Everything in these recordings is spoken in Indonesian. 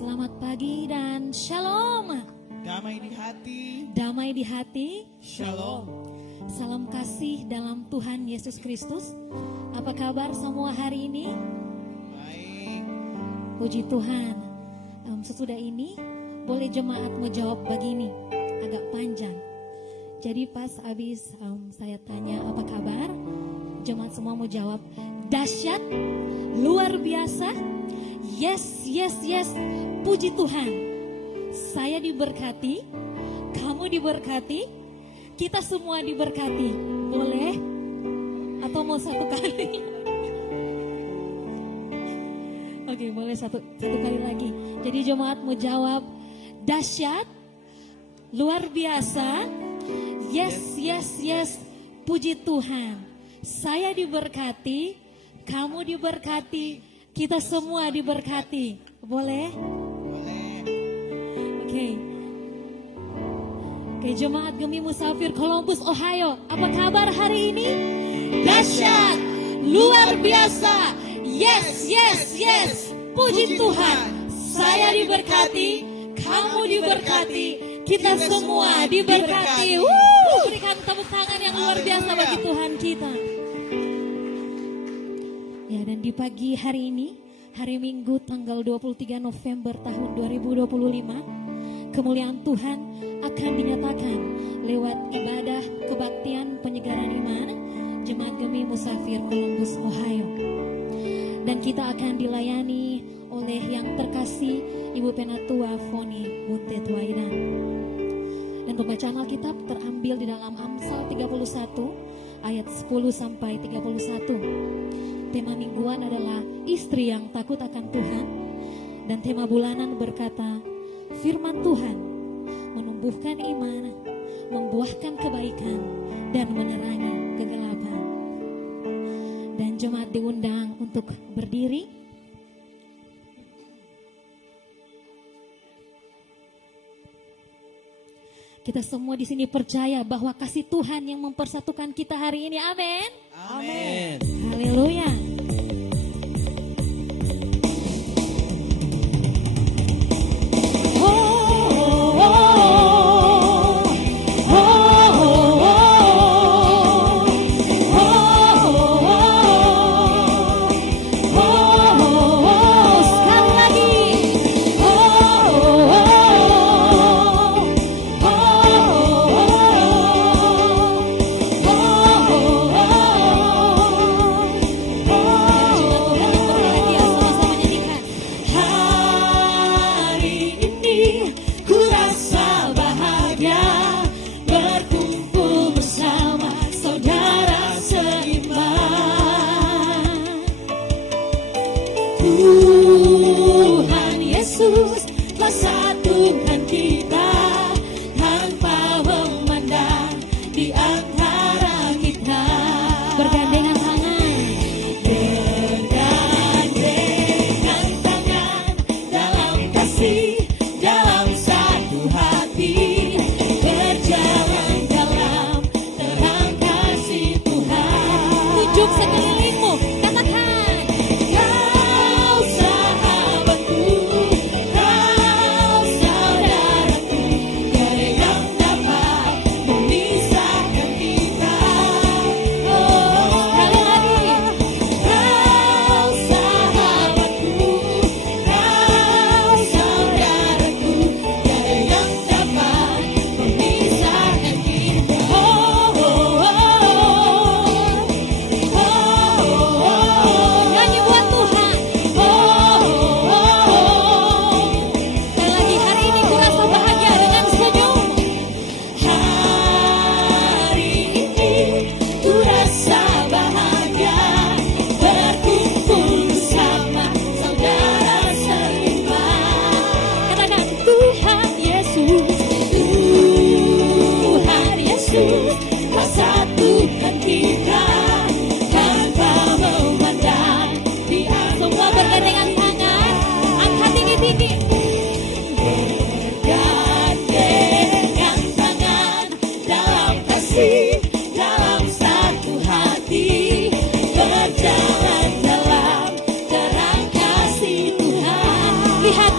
Selamat pagi dan shalom. Damai di hati. Damai di hati. Shalom. Salam kasih dalam Tuhan Yesus Kristus. Apa kabar semua hari ini? Baik. Puji Tuhan. Sesudah ini boleh jemaat menjawab begini, agak panjang. Jadi pas habis saya tanya apa kabar, jemaat semua mau jawab dahsyat, luar biasa, yes, yes, yes. Puji Tuhan. Saya diberkati, kamu diberkati, kita semua diberkati. Boleh? Atau mau satu kali? Oke, boleh satu kali lagi. Jadi jemaat mau jawab dahsyat, luar biasa, yes, yes, yes. Puji Tuhan. Saya diberkati, kamu diberkati, kita semua diberkati. Boleh? Boleh. Oke, jemaat Gemi Musafir Columbus, Ohio. Apa kabar hari ini? Dahsyat, luar biasa. Yes, yes, yes. Puji Tuhan. Saya diberkati, kamu diberkati, kita semua diberkati. Berikan tepuk tangan yang luar biasa bagi Tuhan kita. Ya, dan di pagi hari ini, hari Minggu tanggal 23 November tahun 2025, kemuliaan Tuhan akan dinyatakan lewat ibadah kebaktian penyegaran iman Jemaat Gemi Musafir Columbus, Ohio. Dan kita akan dilayani oleh yang terkasih Ibu Penatua Foni Buntet Waidan. Dan pembacaan Alkitab terambil di dalam Amsal 31 ayat 10 sampai 31. Tema mingguan adalah istri yang takut akan Tuhan. Dan tema bulanan berkata, firman Tuhan menumbuhkan iman, membuahkan kebaikan, dan menerangi kegelapan. Dan jemaat diundang untuk berdiri. Kita semua di sini percaya bahwa kasih Tuhan yang mempersatukan kita hari ini. Amin. Amin. Haleluya. Oh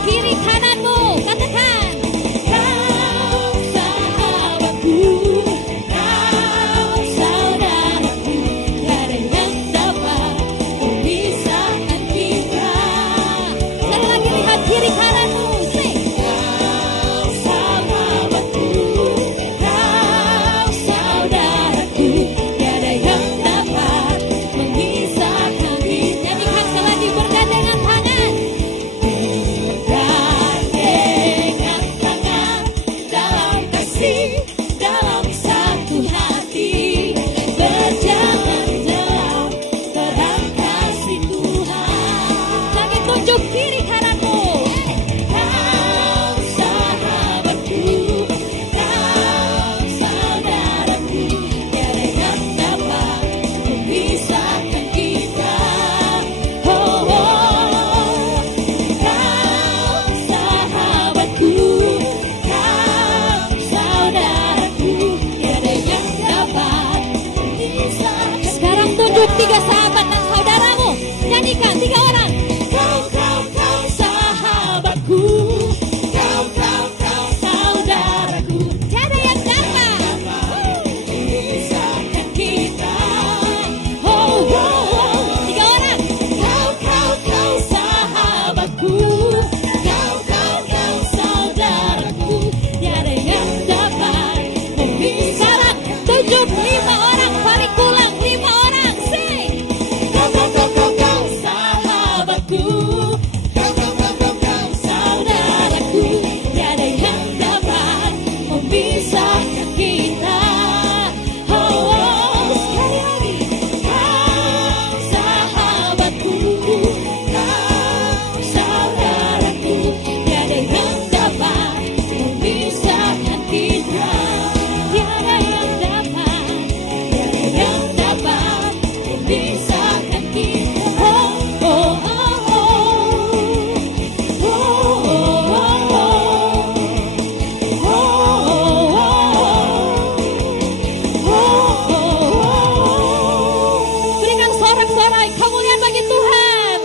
kiri kananmu, katakan. Kau sahabatku, kau saudaraku, tiada yang dapat memisahkan kita. Sekali lagi lihat kiri kananmu, sing. Kau sahabatku, kau saudaraku, tiada yang dapat memisahkan kita. Nyanyikan sekali lagi, bergandengan tangan. Bergandengan tangan dalam kasih, dalam satu hati, berjalan dalam terang kasih Tuhan. Lagi tunjuk kiri kananmu. Kau sahabatku, kau saudaraku, tiada yang dapat memisahkan kita. Oh, oh. Kau sahabatku, kau saudaraku, tiada yang dapat memisahkan. Sekarang tunjuk 3 sahabat dan saudaramu. Nyanyikan 3 orang. Kau sahabatku, kau saudaraku, tiada yang dapat memisahkan kita. Oh, oh, oh. 3 orang. Kau sahabatku, kau saudaraku, tiada yang dapat memisahkan. Tunjuk 5 orang, balik pulang 5 orang. Sing. Kau sahabatku, kau saudaraku, tiada yang dapat memisahkan kita. Oh, oh. Sekali lagi. Kau sahabatku, kau saudaraku, tiada yang dapat memisahkan kita. Tiada yang dapat memisahkan kita. Oh, oh, oh, oh. Oh, oh, oh, oh. Berikan sorak-sorai kemuliaan bagi Tuhan.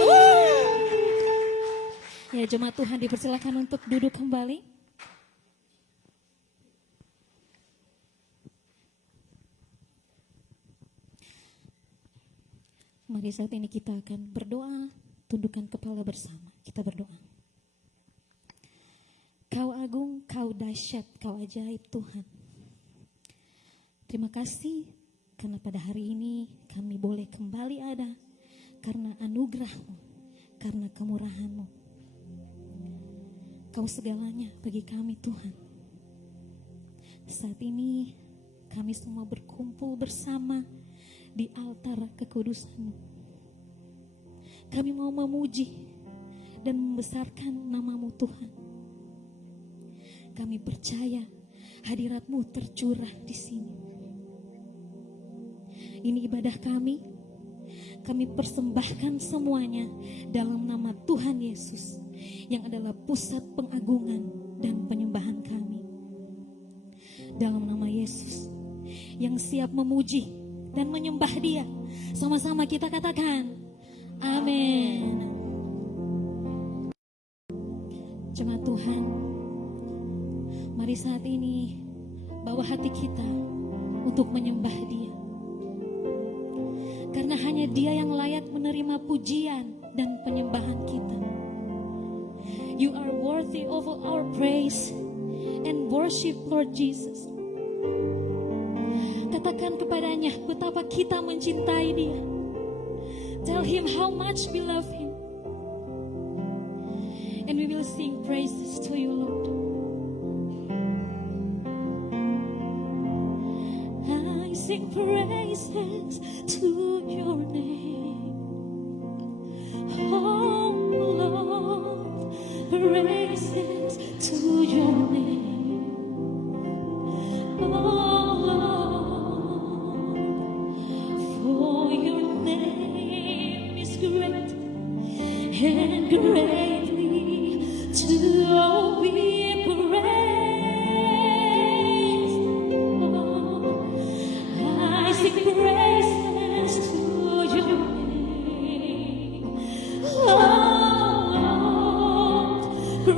Ya, jemaat Tuhan dipersilakan untuk duduk kembali. Mari saat ini kita akan berdoa, tundukkan kepala bersama. Kita berdoa. Kau agung, kau dahsyat, kau ajaib Tuhan. Terima kasih karena pada hari ini kami boleh kembali ada karena anugerah-Mu, karena kemurahan-Mu. Kau segalanya bagi kami Tuhan. Saat ini kami semua berkumpul bersama di altar kekudusan-Mu. Kami mau memuji dan membesarkan nama-Mu Tuhan. Kami percaya hadirat-Mu tercurah di sini. Ini ibadah kami. Kami persembahkan semuanya dalam nama Tuhan Yesus yang adalah pusat pengagungan dan penyembahan kami. Dalam nama Yesus yang siap memuji dan menyembah Dia. Sama-sama kita katakan amin. Jemaat Tuhan, mari saat ini bawa hati kita untuk menyembah Dia. Karena hanya Dia yang layak menerima pujian dan penyembahan kita. You are worthy of our praise and worship, Lord Jesus. Katakan kepadanya betapa kita mencintai Dia. Tell Him how much we love Him. And we will sing praises to you, Lord. I sing praises to your name. Oh Lord, praises to your name. Oh Lord, for your name is great and greatly to be praised. Oh, I sing praises to your name. Oh Lord,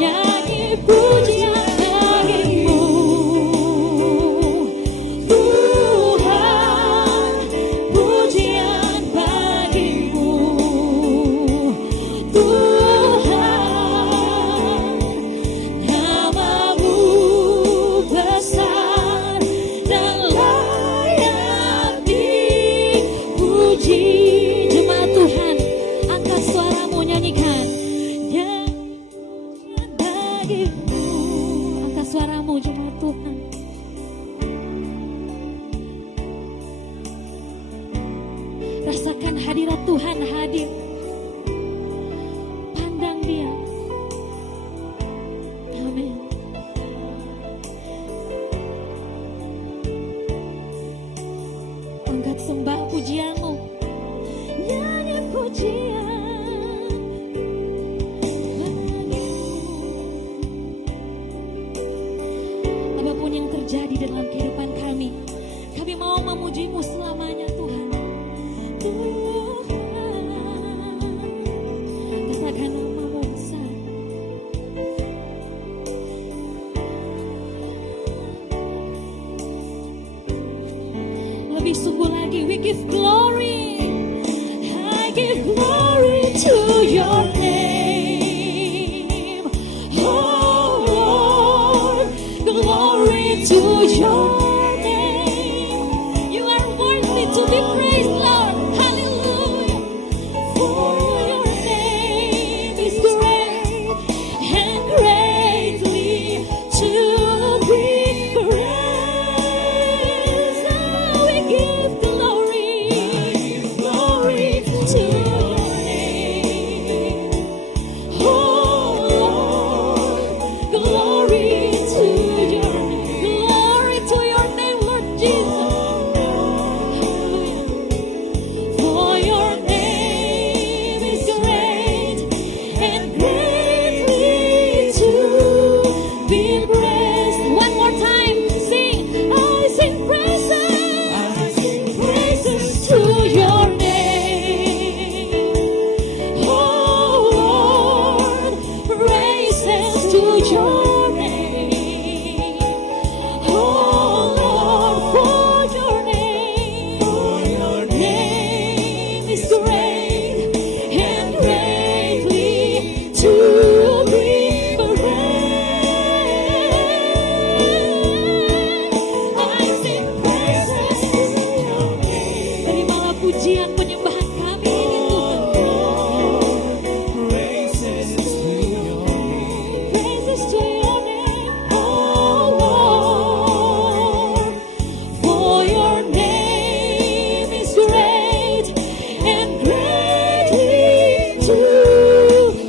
nyanyi pujian bagimu. Tuhan, pujian bagimu. Tuhan, namamu besar dan layak dipuji. Jemaat Tuhan, angkat suaramu nyanyikan. Nyanyian bagimu. Angkat suaramu jemaat Tuhan. Rasakan hadirat Tuhan hadir. Pandang Dia. Amin. Angkat sembah pujianmu. Nyanyi pujian bagimu. Apapun yang terjadi dalam kehidupan kami mau memujimu selamanya Tuhan. Tuhan, katakan namamu besar. Lebih sungguh lagi, we give glory. I give glory to your name. Oh Lord, glory to your name. You are worthy to be praised, Lord. Hallelujah. For your name is great and greatly to be praised. Oh, we give glory to your name. Oh Lord, glory to your name. Glory to your name, Lord Jesus. For your name is great and greatly to be praised. One more time, sing. I sing praises to your name. Oh Lord, praises to your name. Oh Lord, for your name is great and greatly to be praised. I sing praises to your name. Terimalah pujian penyembahan kami ini Tuhan. Praises to your name. Praises to your name, oh Lord. For your name is great and greatly to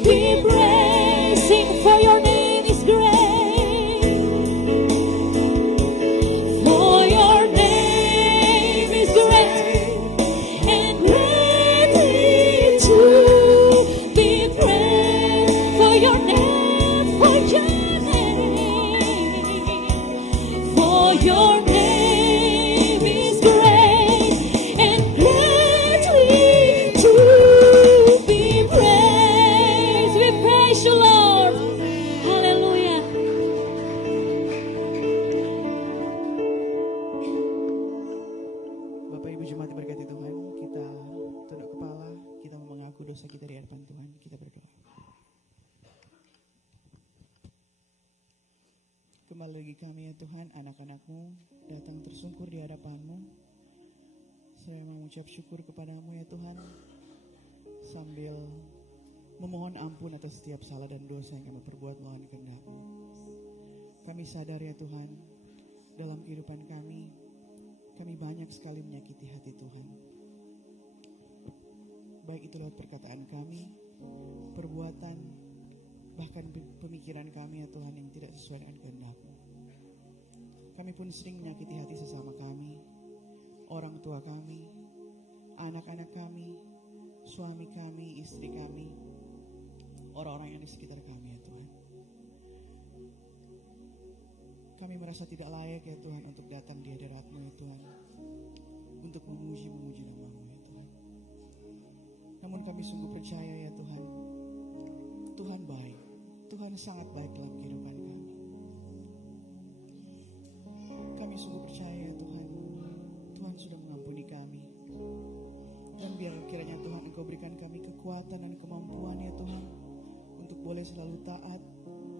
be praised. Sing, for your name is great. For your name is great and greatly to be praised. For your name, for your name, for your name is great and greatly to be praised. We praise you, Lord. Hallelujah. Bapak Ibu jemaat diberkati Tuhan, kita tunduk kepala, kita mau mengaku dosa kita di hadapan Tuhan, kita berdoa. Kembali lagi kami ya Tuhan, anak-anak-Mu datang tersungkur di hadapan-Mu. Saya mengucap syukur kepadamu ya Tuhan, sambil memohon ampun atas setiap salah dan dosa yang kami perbuat melawan kehendak-Mu. Kami sadar ya Tuhan, dalam kehidupan kami banyak sekali menyakiti hati Tuhan. Baik itu lewat perkataan kami, perbuatan, bahkan pemikiran kami ya Tuhan yang tidak sesuai dengan kehendak-Mu. Kami pun sering menyakiti hati sesama kami, orang tua kami, anak-anak kami, suami kami, istri kami, orang-orang yang di sekitar kami ya Tuhan. Kami merasa tidak layak ya Tuhan untuk datang di hadirat-Mu ya Tuhan, untuk memuji nama-Mu ya Tuhan. Namun kami sungguh percaya ya Tuhan, Tuhan baik, Tuhan sangat baik dalam kehidupan kami. Kami sungguh percaya ya Tuhan, Tuhan sudah mengampuni kami. Dan biar kiranya Tuhan Engkau berikan kami kekuatan dan kemampuan ya Tuhan, untuk boleh selalu taat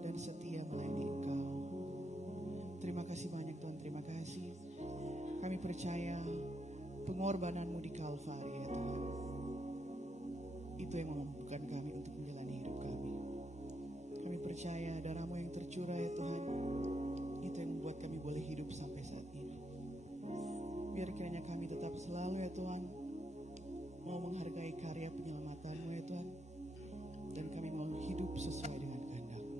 dan setia melayani Engkau. Terima kasih banyak Tuhan, terima kasih. Kami percaya pengorbanan-Mu di Kalvari ya Tuhan, itu yang memampukan kami untuk menjalani hidup kami. Kami percaya darah-Mu yang tercurah ya Tuhan, itu yang membuat kami boleh hidup sampai saat ini. Biar kiranya kami tetap selalu ya Tuhan mau menghargai karya penyelamatan-Mu ya Tuhan, dan kami mau hidup sesuai dengan kehendak-Mu.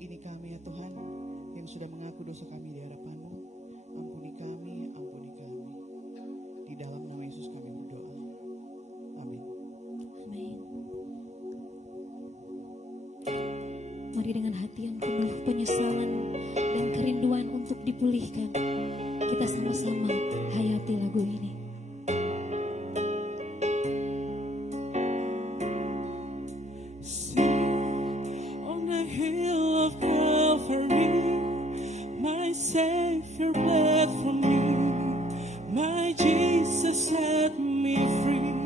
Ini kami ya Tuhan yang sudah mengaku dosa kami di hadapan-Mu. Ampuni kami, ampuni kami. Di dalam nama Yesus kami berdoa. Amin. Amin. Mari dengan hati yang penuh penyesalan dan kerinduan untuk dipulihkan, kita sama-sama hayati lagu ini. On the hill of Calvary, my Savior bled from you, my Jesus set me free.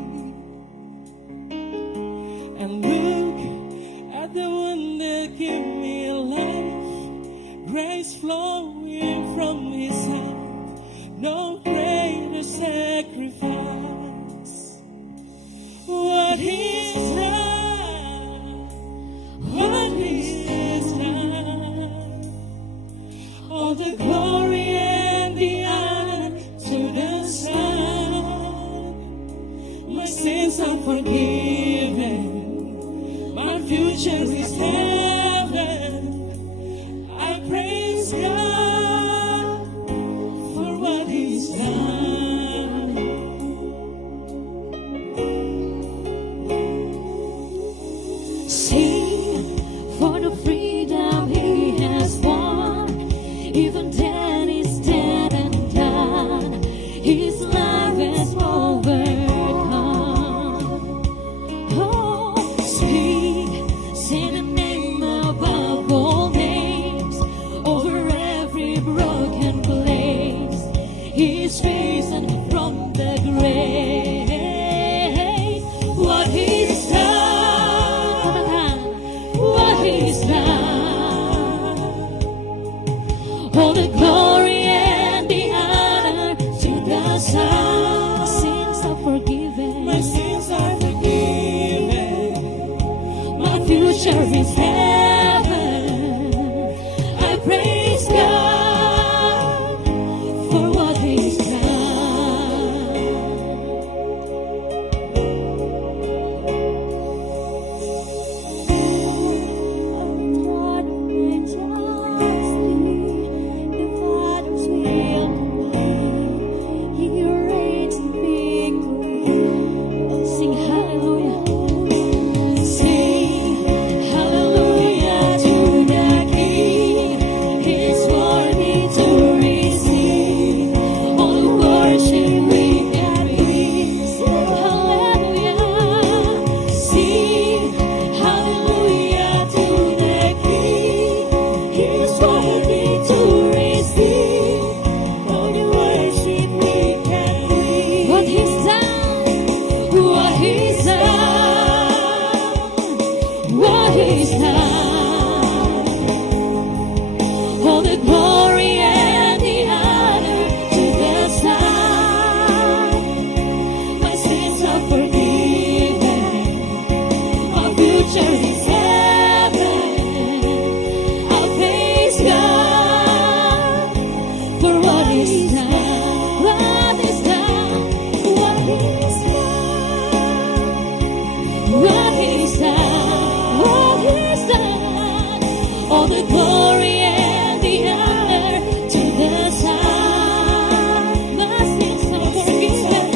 And look at the one that gave me life, grace flowing from His hand, no greater sacrifice. What He's done, what He's done, all the glory and the honor to the Son. My sins are forgiven, my future is heaven. I praise God for what He's done. Sing for the freedom He has won. Even dead is dead and done. His life has overcome. Oh, sing the name above all names, over every broken place. He's risen from the grave. What He's done, what He's done, all the glory and the honor to the Son. My sins are forgiven, My sins are forgiven, my future is heaven. I praise God for what He's done. Sing hallelujah. Sing hallelujah to the King. He's worthy to receive all the worship we can bring. Sing hallelujah. Sing hallelujah to the King. He's worthy to receive all the worship we can bring. What He's done, what He's done, what He's done, all the glory and the honor to the Son. My sins are forgiven, my future is heaven. I'll praise God for what He's done, what He's done, what He's done, what He's done, what He's done. All the glory and the honor to the Son. My sins are forgiven,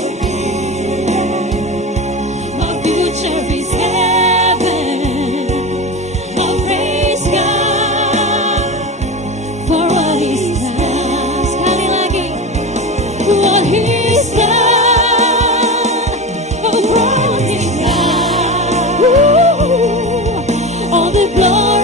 my future is heaven. I'll praise God for what He's done. Sekali lagi, what He's done, oh what He's done. All the glory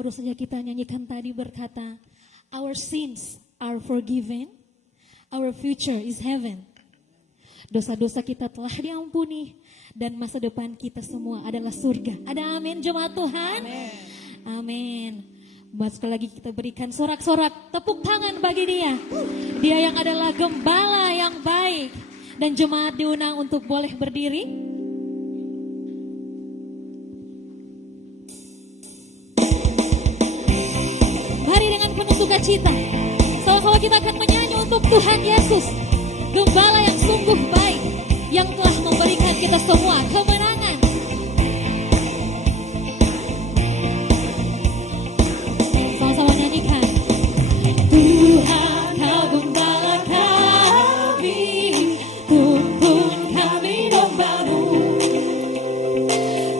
baru saja kita nyanyikan tadi berkata, our sins are forgiven, our future is heaven. Dosa-dosa kita telah diampuni dan masa depan kita semua adalah surga. Ada amin jemaat Tuhan? Amin. Sekali lagi kita berikan sorak-sorak tepuk tangan bagi dia. Dia yang adalah gembala yang baik. Dan jemaat diundang untuk boleh berdiri. Mari dengan penuh sukacita, sama-sama kita akan menyanyi untuk Tuhan Yesus, gembala yang sungguh baik, yang telah memberikan kita semua kemenangan. Sama-sama nyanyikan. Tuhan kau gembala kami, tuntun kami dombamu.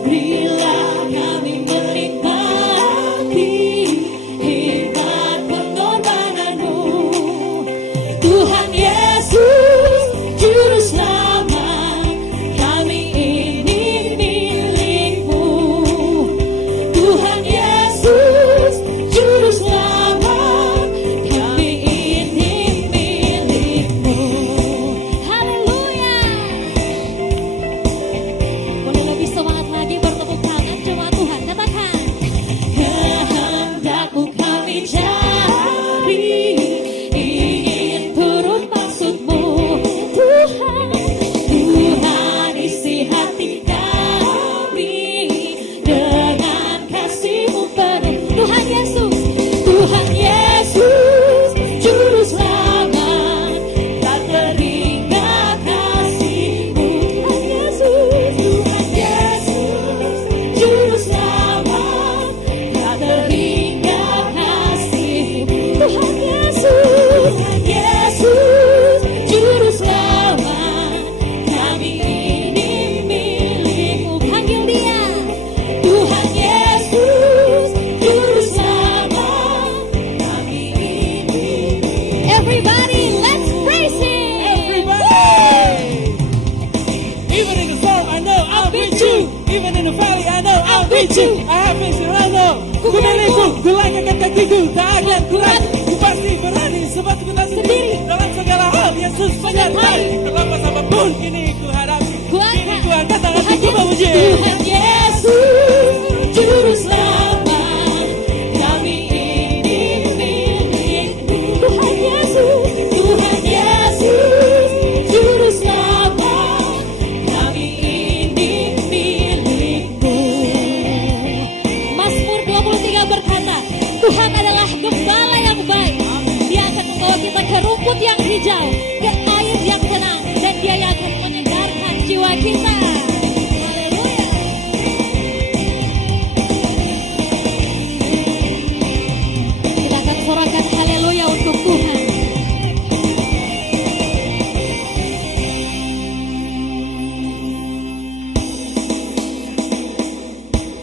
Berilah kami menikmati hikmat pengorbananmu. Tuhan Yesus, Juru Selamat, kami ini milikmu. Tuhan Yesus, Juru Selamat, kami ini milikmu. Haleluya. Boleh lebih semangat lagi bertepuk tangan jemaat Tuhan. Katakan, kehendakmu kami cari, ingin turut maksudmu. Tuhan, Tuhan isi hati kami dengan kasih-Mu penuh. Tuhan Yesus, Tuhan Yesus, Juru Selamat, tak terhingga kasih-Mu. Tuhan Yesus, Tuhan Yesus, Juru Selamat, tak terhingga kasih-Mu. Tuhan Yesus, Tuhan Yesus, Juru Selamat, kami ini milik-Mu. Panggil dia, Tuhan Yesus, Juru Selamat, kami ini. Everybody, let's praise Him. Even in the storm, I know I'll beat you. Even in the valley, I know I'll beat you. I have vision, I know. Ku milikku, ku langitkan kakiku, tak akan ku ragu. Ku pasti berani, sebab ku tak sendiri. Dalam segala hal, Yesus menyertai. Terlambat apapun, kini ku hadapi. Kini ku angkat tanganku, ku memuji. Tuhan Yesus, Juru Selamat, kami ini milik-Mu. Tuhan Yesus, Tuhan Yesus, Juru Selamat, kami ini milik-Mu. Mazmur 23 berkata, Tuhan adalah gembala yang baik. Dia akan membawa kita ke rumput yang hijau, ke air yang tenang, dan Dia yang akan menyegarkan jiwa kita. Haleluya. Kita akan sorakan haleluya untuk Tuhan.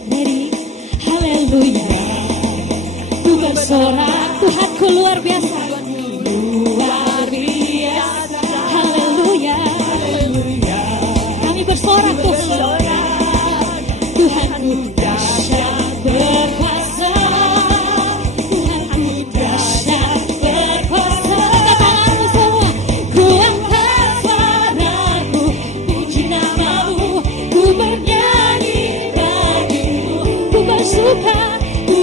Ready? Haleluya. Ku bersorak, Tuhanku luar biasa. Luar biasa. Haleluya. Kami bersorak Tuhan. Tuhanku dahsyat berkuasa. Tuhanku dahsyat berkuasa. Angkat tanganmu semua. Ku angkat suaraku, puji nama-Mu. Ku bernyanyi bagimu. Ku bersuka, ku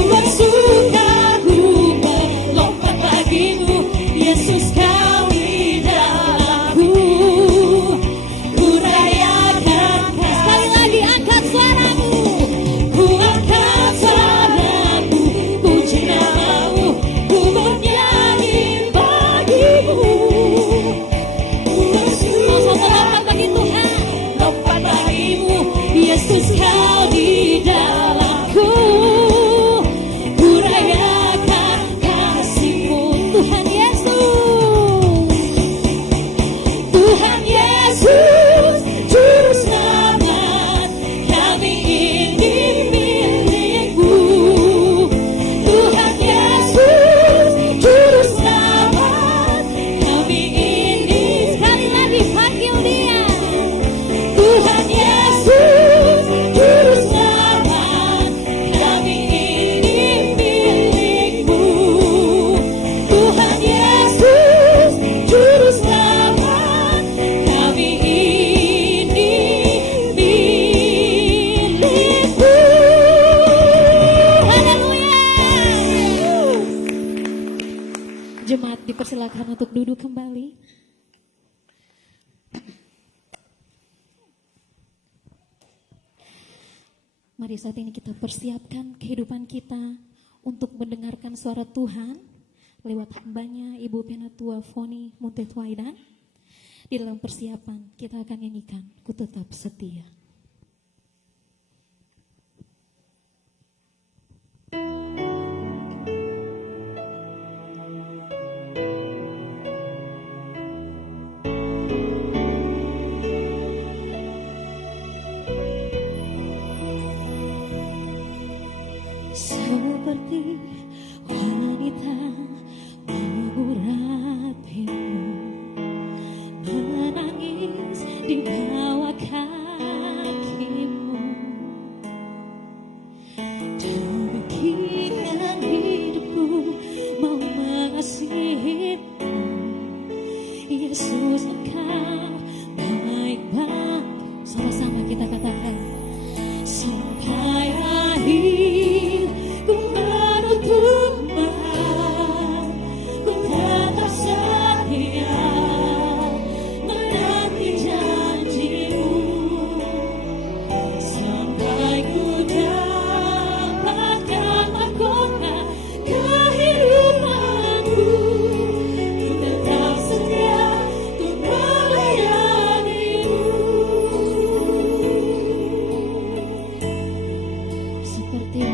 Jemaat dipersilakan untuk duduk kembali. Mari saat ini kita persiapkan kehidupan kita untuk mendengarkan suara Tuhan lewat hambanya Ibu Penatua Foni Muntetwaidan. Di dalam persiapan kita akan nyanyikan Ku Tetap Setia. Seperti wanita mengurapimu, menangis di bawah kakimu. Demikian hidupku mau mengasihimu, Yesus Engkau baik banget. Sama-sama kita katakan, sampai akhir ku menutup mata, ku tetap setia menanti janjimu, sampai ku dapatkan mahkota kehidupanku. Ku tetap setia untuk melayanimu. Seperti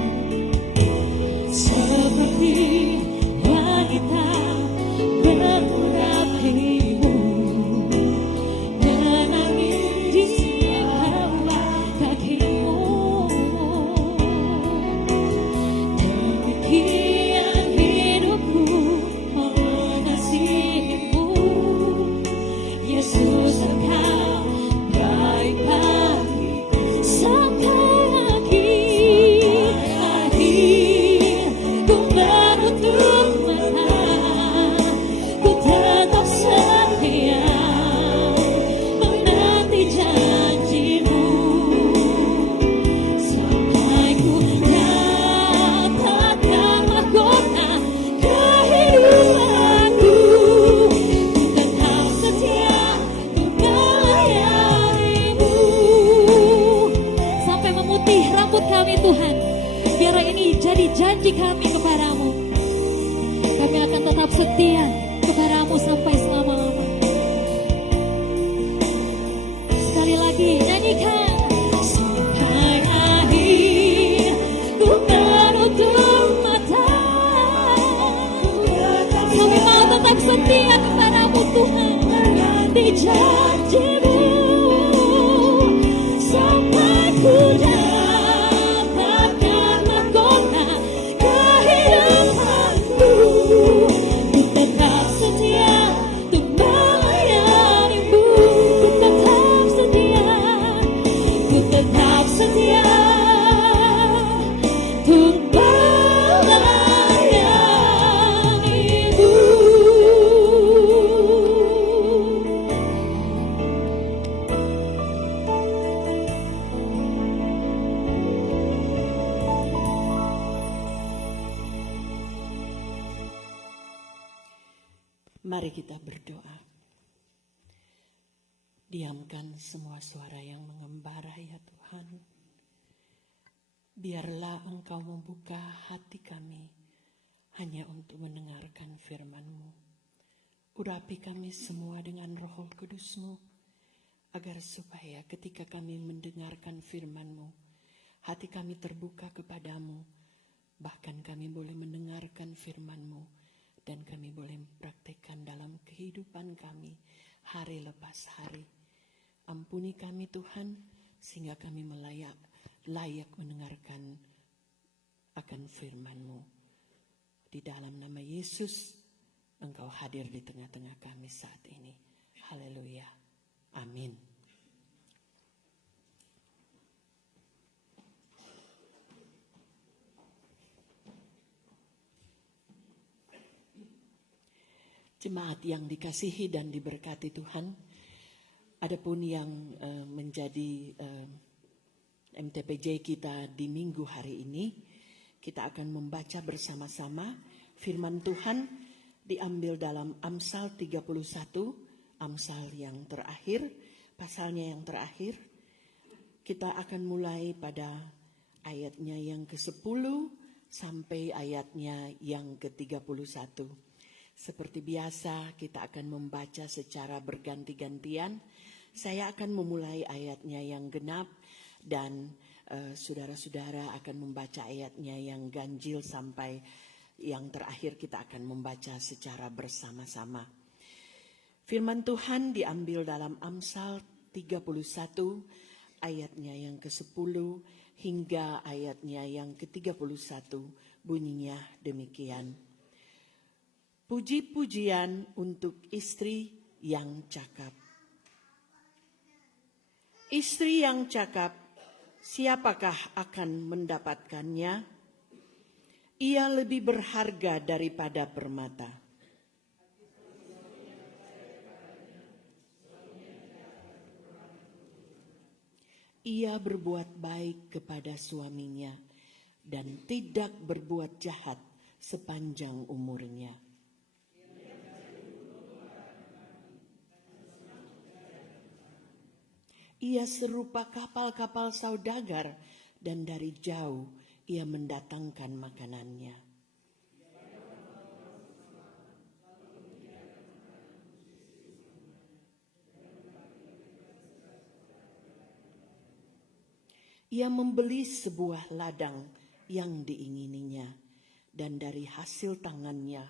wanita mengurapimu, menangis di bawah kakimu. Demikian hidupku mengasihimu, Yesus Engkau baik bagiku. Sampai akhir ku menutup mata, ku tetap setia menanti janjimu, sampai ku dapatkan mahkota kehidupanku. Ku tetap setia untuk melayanimu, sampai memutih rambut kami Tuhan. Biarlah ini jadi janji kami kepadamu. Kami akan tetap setia kepadamu sampai selama-lama. Sekali lagi nyanyikan. Sampai akhir ku menutup mata, kami mau tetap setia kepadamu Tuhan. Menanti janjimu, sampai ku dapatkan mahkota kehidupanku. Ku tetap setia untuk melayanimu. Ku tetap setia, ku tetap setia untuk melayanimu. Mari kita berdoa. Diamkan semua suara yang mengembara ya Tuhan. Biarlah Engkau membuka hati kami hanya untuk mendengarkan firman-Mu. Urapi kami semua dengan Roh Kudus-Mu, agar supaya ketika kami mendengarkan firman-Mu, hati kami terbuka kepadamu, bahkan kami boleh mendengarkan firman-Mu, dan kami boleh mempraktekkan dalam kehidupan kami hari lepas hari. Ampuni kami Tuhan, sehingga kami layak mendengarkan akan firman-Mu. Di dalam nama Yesus, Engkau hadir di tengah-tengah kami saat ini. Haleluya. Amin. Jemaat yang dikasihi dan diberkati Tuhan, adapun yang menjadi MTPJ kita di minggu hari ini, kita akan membaca bersama-sama firman Tuhan diambil dalam Amsal 31, Amsal yang terakhir, pasalnya yang terakhir. Kita akan mulai pada ayatnya yang ke-10 sampai ayatnya yang ke-31. Seperti biasa kita akan membaca secara berganti-gantian. Saya akan memulai ayatnya yang genap dan saudara-saudara akan membaca ayatnya yang ganjil sampai yang terakhir kita akan membaca secara bersama-sama. Firman Tuhan diambil dalam Amsal 31 ayatnya yang ke-10 hingga ayatnya yang ke-31, bunyinya demikian. Puji-pujian untuk istri yang cakap. Istri yang cakap, siapakah akan mendapatkannya? Ia lebih berharga daripada permata. Ia berbuat baik kepada suaminya dan tidak berbuat jahat sepanjang umurnya. Ia serupa kapal-kapal saudagar dan dari jauh ia mendatangkan makanannya. Ia membeli sebuah ladang yang diingininya dan dari hasil tangannya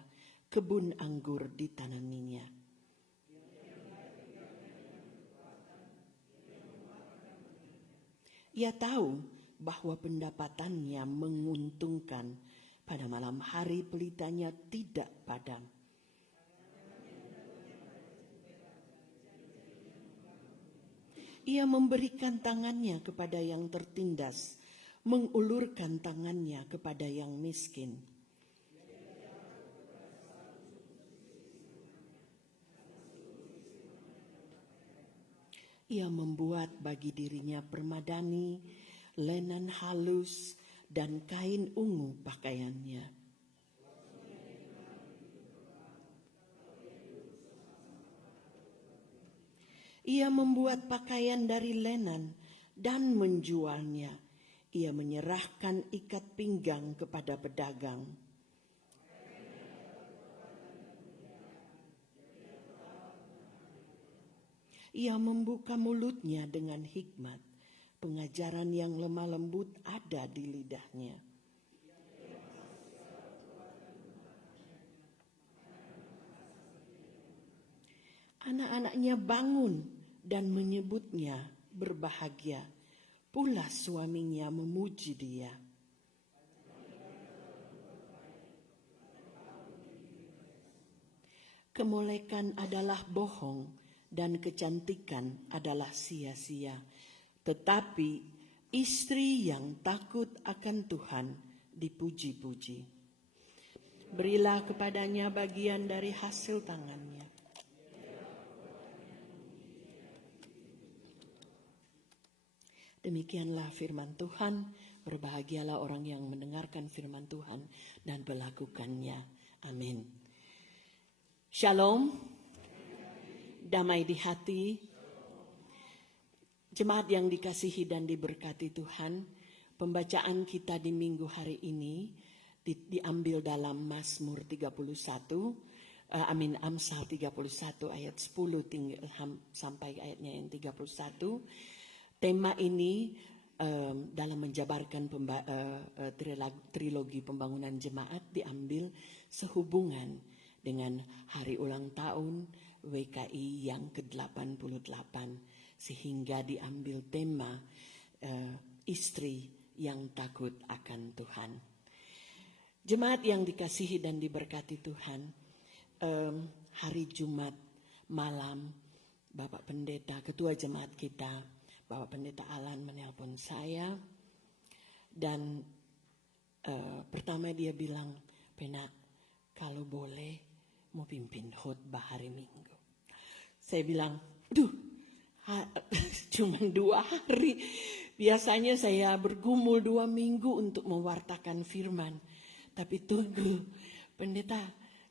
kebun anggur ditanaminya. Ia tahu bahwa pendapatannya menguntungkan, pada malam hari pelitanya tidak padam. Ia memberikan tangannya kepada yang tertindas, mengulurkan tangannya kepada yang miskin. Ia membuat bagi dirinya permadani, lenan halus, dan kain ungu pakaiannya. Ia membuat pakaian dari lenan dan menjualnya. Ia menyerahkan ikat pinggang kepada pedagang. Ia membuka mulutnya dengan hikmat. Pengajaran yang lemah lembut ada di lidahnya. Anak-anaknya bangun dan menyebutnya berbahagia. Pula suaminya memuji dia. Kemolekan adalah bohong dan kecantikan adalah sia-sia. Tetapi istri yang takut akan Tuhan dipuji-puji. Berilah kepadanya bagian dari hasil tangannya. Demikianlah firman Tuhan. Berbahagialah orang yang mendengarkan firman Tuhan dan melakukannya. Amin. Shalom. Damai di hati. Jemaat yang dikasihi dan diberkati Tuhan, pembacaan kita di minggu hari ini diambil dalam Mazmur 31, Amsal 31 ayat 10 sampai ayatnya yang 31. Tema ini dalam menjabarkan trilogi pembangunan jemaat diambil sehubungan dengan hari ulang tahun WKI yang ke-88, sehingga diambil tema istri yang takut akan Tuhan. Jemaat yang dikasihi dan diberkati Tuhan, hari Jumat malam Bapak Pendeta, Ketua Jemaat kita, Bapak Pendeta Alan menelpon saya dan pertama dia bilang, Pena, kalau boleh mau pimpin khotbah hari Minggu. Saya bilang, cuma 2 hari. Biasanya saya bergumul 2 minggu untuk mewartakan firman. Tapi tunggu, Pendeta,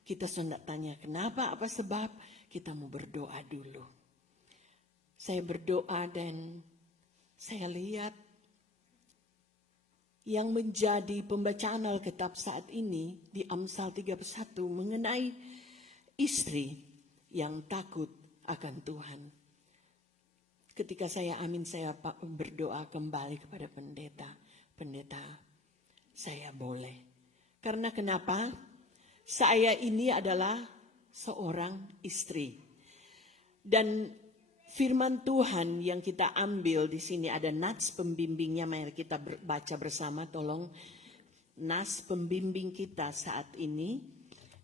Kita hendak tanya kenapa, apa sebab, kita mau berdoa dulu. Saya berdoa dan saya lihat yang menjadi pembacaan Alkitab saat ini di Amsal 31 mengenai istri yang takut akan Tuhan. Ketika saya berdoa kembali kepada pendeta, saya boleh. Karena kenapa? Saya ini adalah seorang istri. Dan firman Tuhan yang kita ambil di sini ada nats pembimbingnya. Mari kita baca bersama, tolong. Nas pembimbing kita saat ini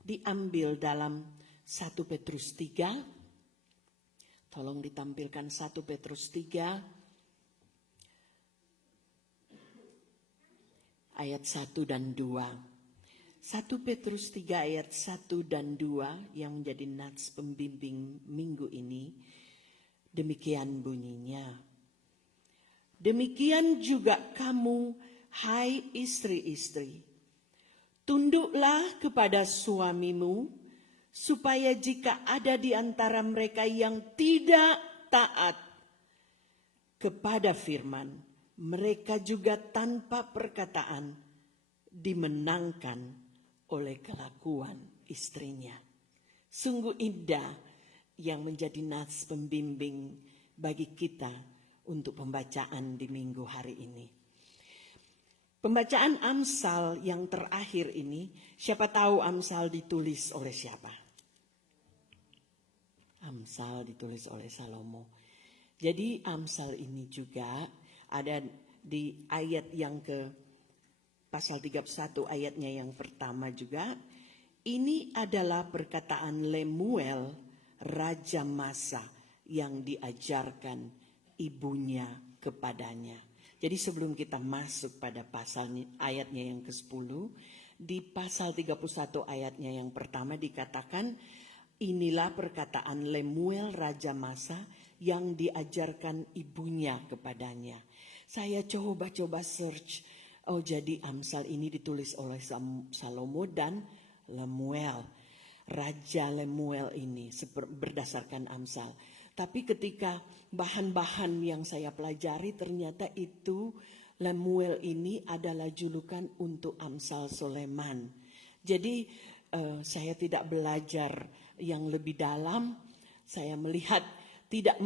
diambil dalam 1 Petrus 3. Tolong ditampilkan 1 Petrus 3 ayat 1 dan 2. 1 Petrus 3 ayat 1 dan 2 yang menjadi nats pembimbing minggu ini. Demikian bunyinya. Demikian juga kamu, hai istri-istri. Tunduklah kepada suamimu, supaya jika ada di antara mereka yang tidak taat kepada firman, mereka juga tanpa perkataan dimenangkan oleh kelakuan istrinya. Sungguh indah yang menjadi nats pembimbing bagi kita untuk pembacaan di minggu hari ini. Pembacaan Amsal yang terakhir ini, siapa tahu Amsal ditulis oleh siapa? Amsal ditulis oleh Salomo. Jadi Amsal ini juga ada di ayat yang ke pasal 31 ayatnya yang pertama juga. Ini adalah perkataan Lemuel, raja Masa, yang diajarkan ibunya kepadanya. Jadi sebelum kita masuk pada pasal ayatnya yang ke-10, di pasal 31 ayatnya yang pertama dikatakan, inilah perkataan Lemuel raja Masa yang diajarkan ibunya kepadanya. Saya coba search. Oh, jadi Amsal ini ditulis oleh Salomo dan Lemuel. Raja Lemuel ini berdasarkan Amsal. Tapi ketika bahan-bahan yang saya pelajari ternyata itu Lemuel ini adalah julukan untuk Amsal Soleman. Jadi saya tidak belajar yang lebih dalam. Saya melihat tidak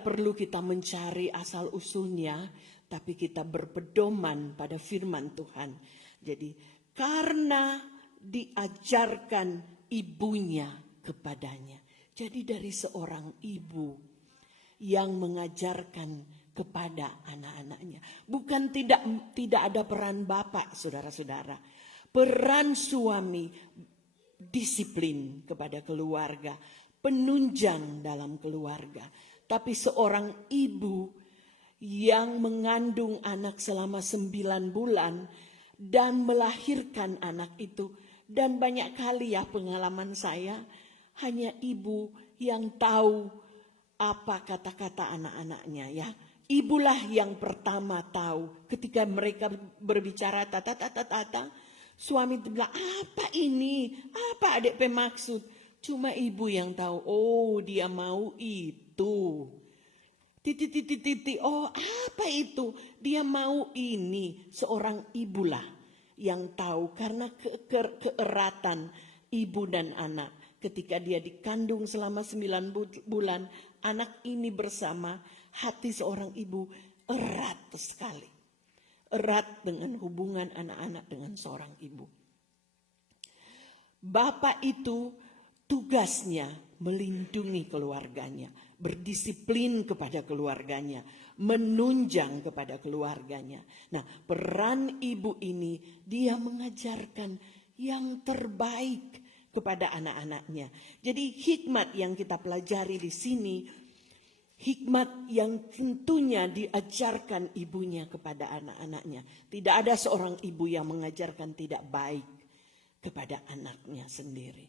perlu kita mencari asal usulnya, tapi kita berpedoman pada firman Tuhan. Jadi karena diajarkan ibunya kepadanya. Jadi dari seorang ibu yang mengajarkan kepada anak-anaknya. Bukan tidak ada peran bapak, saudara-saudara. Peran suami, disiplin kepada keluarga, penunjang dalam keluarga. Tapi seorang ibu yang mengandung anak selama 9 bulan dan melahirkan anak itu. Dan banyak kali ya pengalaman saya, hanya ibu yang tahu apa kata-kata anak-anaknya ya. Ibulah yang pertama tahu ketika mereka berbicara tata, suami itu bilang, apa ini? Apa adik maksud? Cuma ibu yang tahu, oh dia mau itu. Oh apa itu? Dia mau ini. Seorang ibulah yang tahu karena keeratan ibu dan anak. Ketika dia dikandung selama 9 bulan, anak ini bersama, hati seorang ibu erat sekali. Erat dengan hubungan anak-anak dengan seorang ibu. Bapak itu tugasnya melindungi keluarganya, berdisiplin kepada keluarganya, menunjang kepada keluarganya. Nah, peran ibu ini dia mengajarkan yang terbaik kepada anak-anaknya. Jadi hikmat yang kita pelajari di sini, hikmat yang tentunya diajarkan ibunya kepada anak-anaknya. Tidak ada seorang ibu yang mengajarkan tidak baik kepada anaknya sendiri.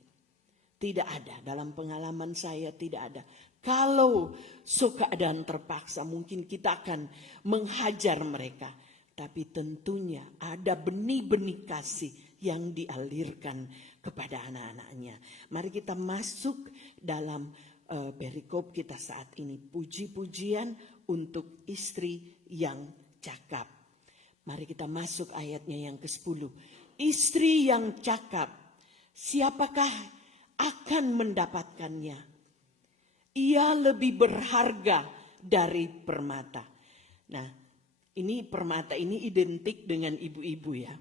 Tidak ada, dalam pengalaman saya tidak ada. Kalau keadaan terpaksa mungkin kita akan menghajar mereka. Tapi tentunya ada benih-benih kasih yang dialirkan kepada anak-anaknya. Mari kita masuk dalam perikop kita saat ini. Puji-pujian untuk istri yang cakap. Mari kita masuk ayatnya yang ke-10. Istri yang cakap, siapakah akan mendapatkannya? Ia lebih berharga dari permata. Nah, ini permata ini identik dengan ibu-ibu ya.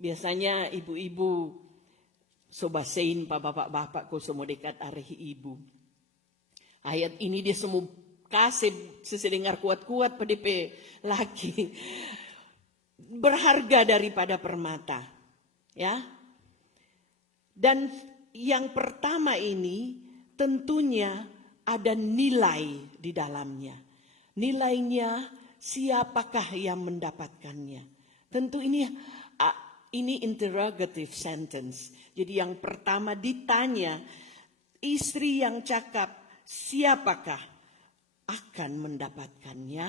Biasanya ibu-ibu sobasein bapak-bapak ko semua dekat arah ibu. Ayat ini dia semua kasih sesedengar kuat-kuat pada laki. Berharga daripada permata. Ya. Dan yang pertama ini tentunya ada nilai di dalamnya. Nilainya siapakah yang mendapatkannya? Tentu ini interrogative sentence. Jadi yang pertama ditanya, istri yang cakap, siapakah akan mendapatkannya?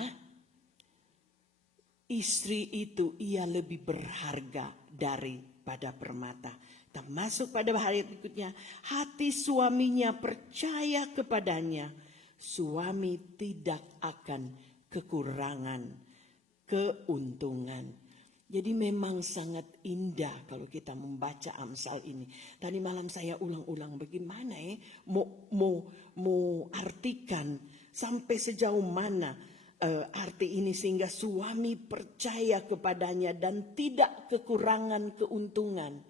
Istri itu ia lebih berharga daripada permata. Kita masuk pada ayat berikutnya. Hati suaminya percaya kepadanya. Suami tidak akan kekurangan keuntungan. Jadi memang sangat indah kalau kita membaca Amsal ini. Tadi malam saya ulang-ulang bagaimana mau artikan sampai sejauh mana arti ini sehingga suami percaya kepadanya dan tidak kekurangan keuntungan.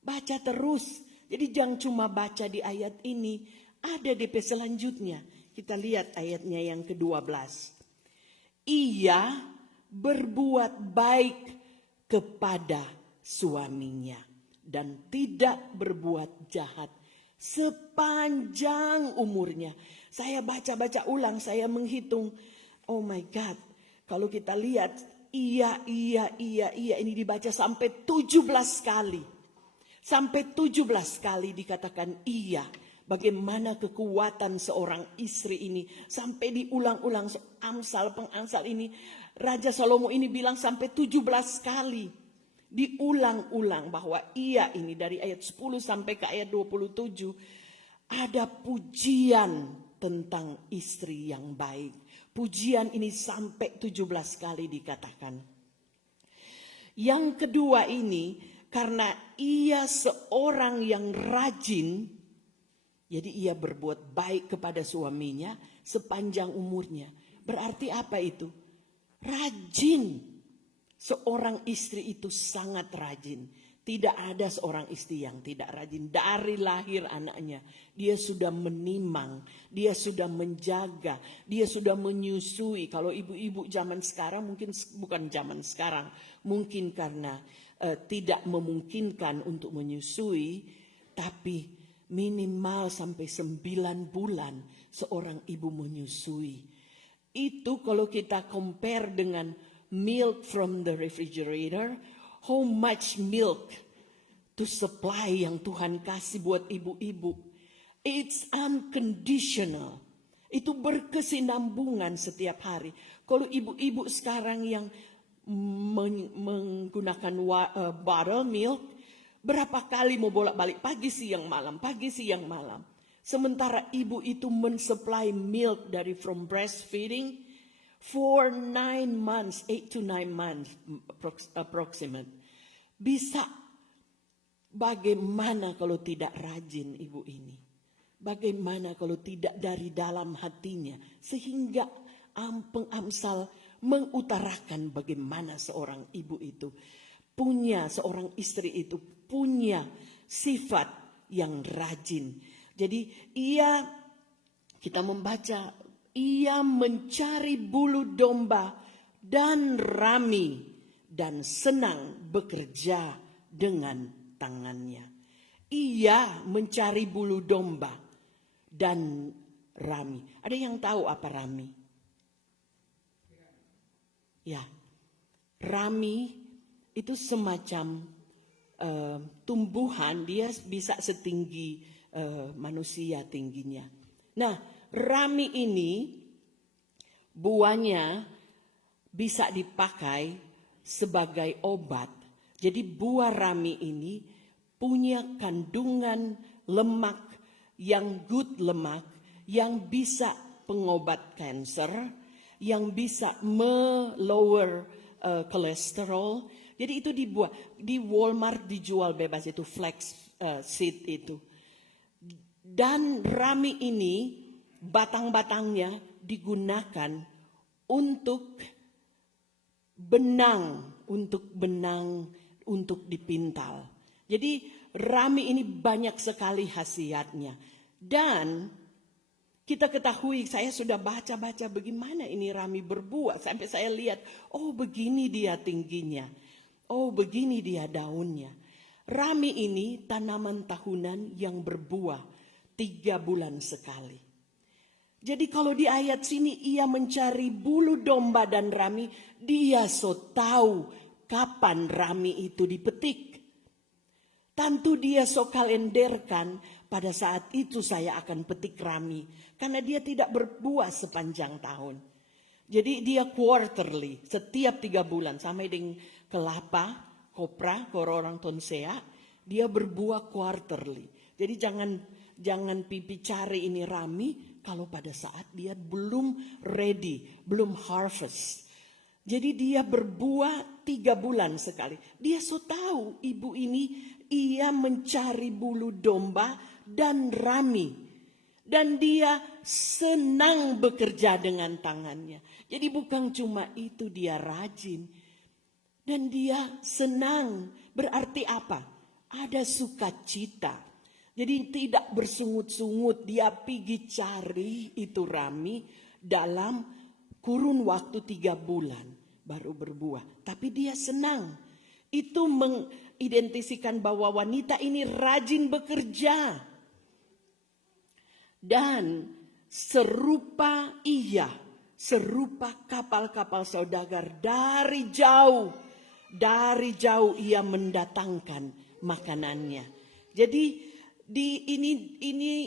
Baca terus. Jadi jangan cuma baca di ayat ini, ada DP selanjutnya. Kita lihat ayatnya yang ke-12. Ia berbuat baik kepada suaminya dan tidak berbuat jahat sepanjang umurnya. Saya baca-baca ulang, saya menghitung. Oh my God, kalau kita lihat iya ini dibaca sampai 17 kali. Sampai 17 kali dikatakan iya. Bagaimana kekuatan seorang istri ini. Sampai diulang-ulang pengamsal ini. Raja Salomo ini bilang sampai 17 kali. Diulang-ulang bahwa ia ini dari ayat 10 sampai ke ayat 27. Ada pujian tentang istri yang baik. Pujian ini sampai 17 kali dikatakan. Yang kedua ini karena ia seorang yang rajin. Jadi ia berbuat baik kepada suaminya sepanjang umurnya. Berarti apa itu? Rajin. Seorang istri itu sangat rajin. Tidak ada seorang istri yang tidak rajin. Dari lahir anaknya, dia sudah menimang, dia sudah menjaga, dia sudah menyusui. Kalau ibu-ibu zaman sekarang mungkin bukan zaman sekarang. Mungkin karena tidak memungkinkan untuk menyusui. Tapi minimal sampai 9 bulan seorang ibu menyusui. Itu kalau kita compare dengan milk from the refrigerator, how much milk to supply yang Tuhan kasih buat ibu-ibu. It's unconditional. Itu berkesinambungan setiap hari. Kalau ibu-ibu sekarang yang menggunakan bottle milk, berapa kali mau bolak-balik pagi siang malam. Sementara ibu itu mensupply milk dari from breastfeeding for 9 months, 8 to 9 months approximate. Bisa bagaimana kalau tidak rajin ibu ini? Bagaimana kalau tidak dari dalam hatinya? Sehingga pengamsal mengutarakan bagaimana seorang ibu itu punya, seorang istri itu punya sifat yang rajin. Jadi kita membaca, ia mencari bulu domba dan rami dan senang bekerja dengan tangannya. Ia mencari bulu domba dan rami. Ada yang tahu apa rami? Ya, rami itu semacam tumbuhan, dia bisa setinggi manusia tingginya. Nah, rami ini buahnya bisa dipakai sebagai obat Jadi buah rami ini punya kandungan lemak yang good lemak, yang bisa pengobat kanker, yang bisa melower kolesterol. Jadi itu di Walmart dijual bebas itu flax seed itu. Dan rami ini batang-batangnya digunakan untuk benang, untuk dipintal. Jadi rami ini banyak sekali khasiatnya. Dan kita ketahui, saya sudah baca-baca bagaimana ini rami berbuah. Sampai saya lihat, oh begini dia tingginya. Oh begini dia daunnya. Rami ini tanaman tahunan yang berbuah 3 bulan sekali. Jadi kalau di ayat sini ia mencari bulu domba dan rami, dia so tahu kapan rami itu dipetik. Tentu dia so kalenderkan pada saat itu saya akan petik rami. Karena dia tidak berbuah sepanjang tahun. Jadi dia quarterly, setiap 3 bulan. Sama dengan kelapa, kopra, orang tonsea, dia berbuah quarterly. Jadi jangan pipi cari ini rami kalau pada saat dia belum ready, belum harvest. Jadi dia berbuah 3 bulan sekali. Dia so tahu ibu ini, ia mencari bulu domba dan rami. Dan dia senang bekerja dengan tangannya. Jadi bukan cuma itu, dia rajin. Dan dia senang. Berarti apa? Ada sukacita. Jadi tidak bersungut-sungut. Dia pergi cari itu rami dalam kurun waktu 3 bulan. Baru berbuah. Tapi dia senang. Itu mengidentikan bahwa wanita ini rajin bekerja. Dan serupa kapal-kapal saudagar dari jauh ia mendatangkan makanannya. Jadi ini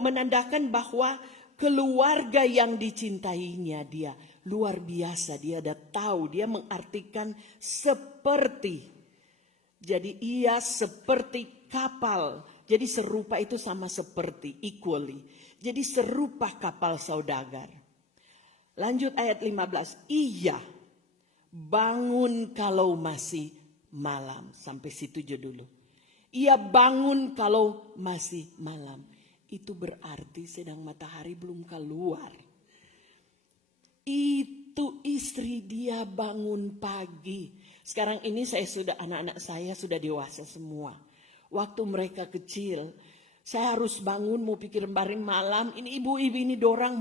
menandakan bahwa keluarga yang dicintainya dia luar biasa. Dia ada tahu, dia mengartikan seperti. Jadi ia seperti kapal. Jadi serupa itu sama seperti, equally. Jadi serupa kapal saudagar. Lanjut ayat 15. Ia bangun kalau masih malam. Sampai situ aja dulu. Ia bangun kalau masih malam. Itu berarti sedang matahari belum keluar. Itu istri dia bangun pagi. Sekarang ini anak-anak saya sudah dewasa semua. Waktu mereka kecil, saya harus bangun mau pikir bareng malam. Ini ibu-ibu ini dorang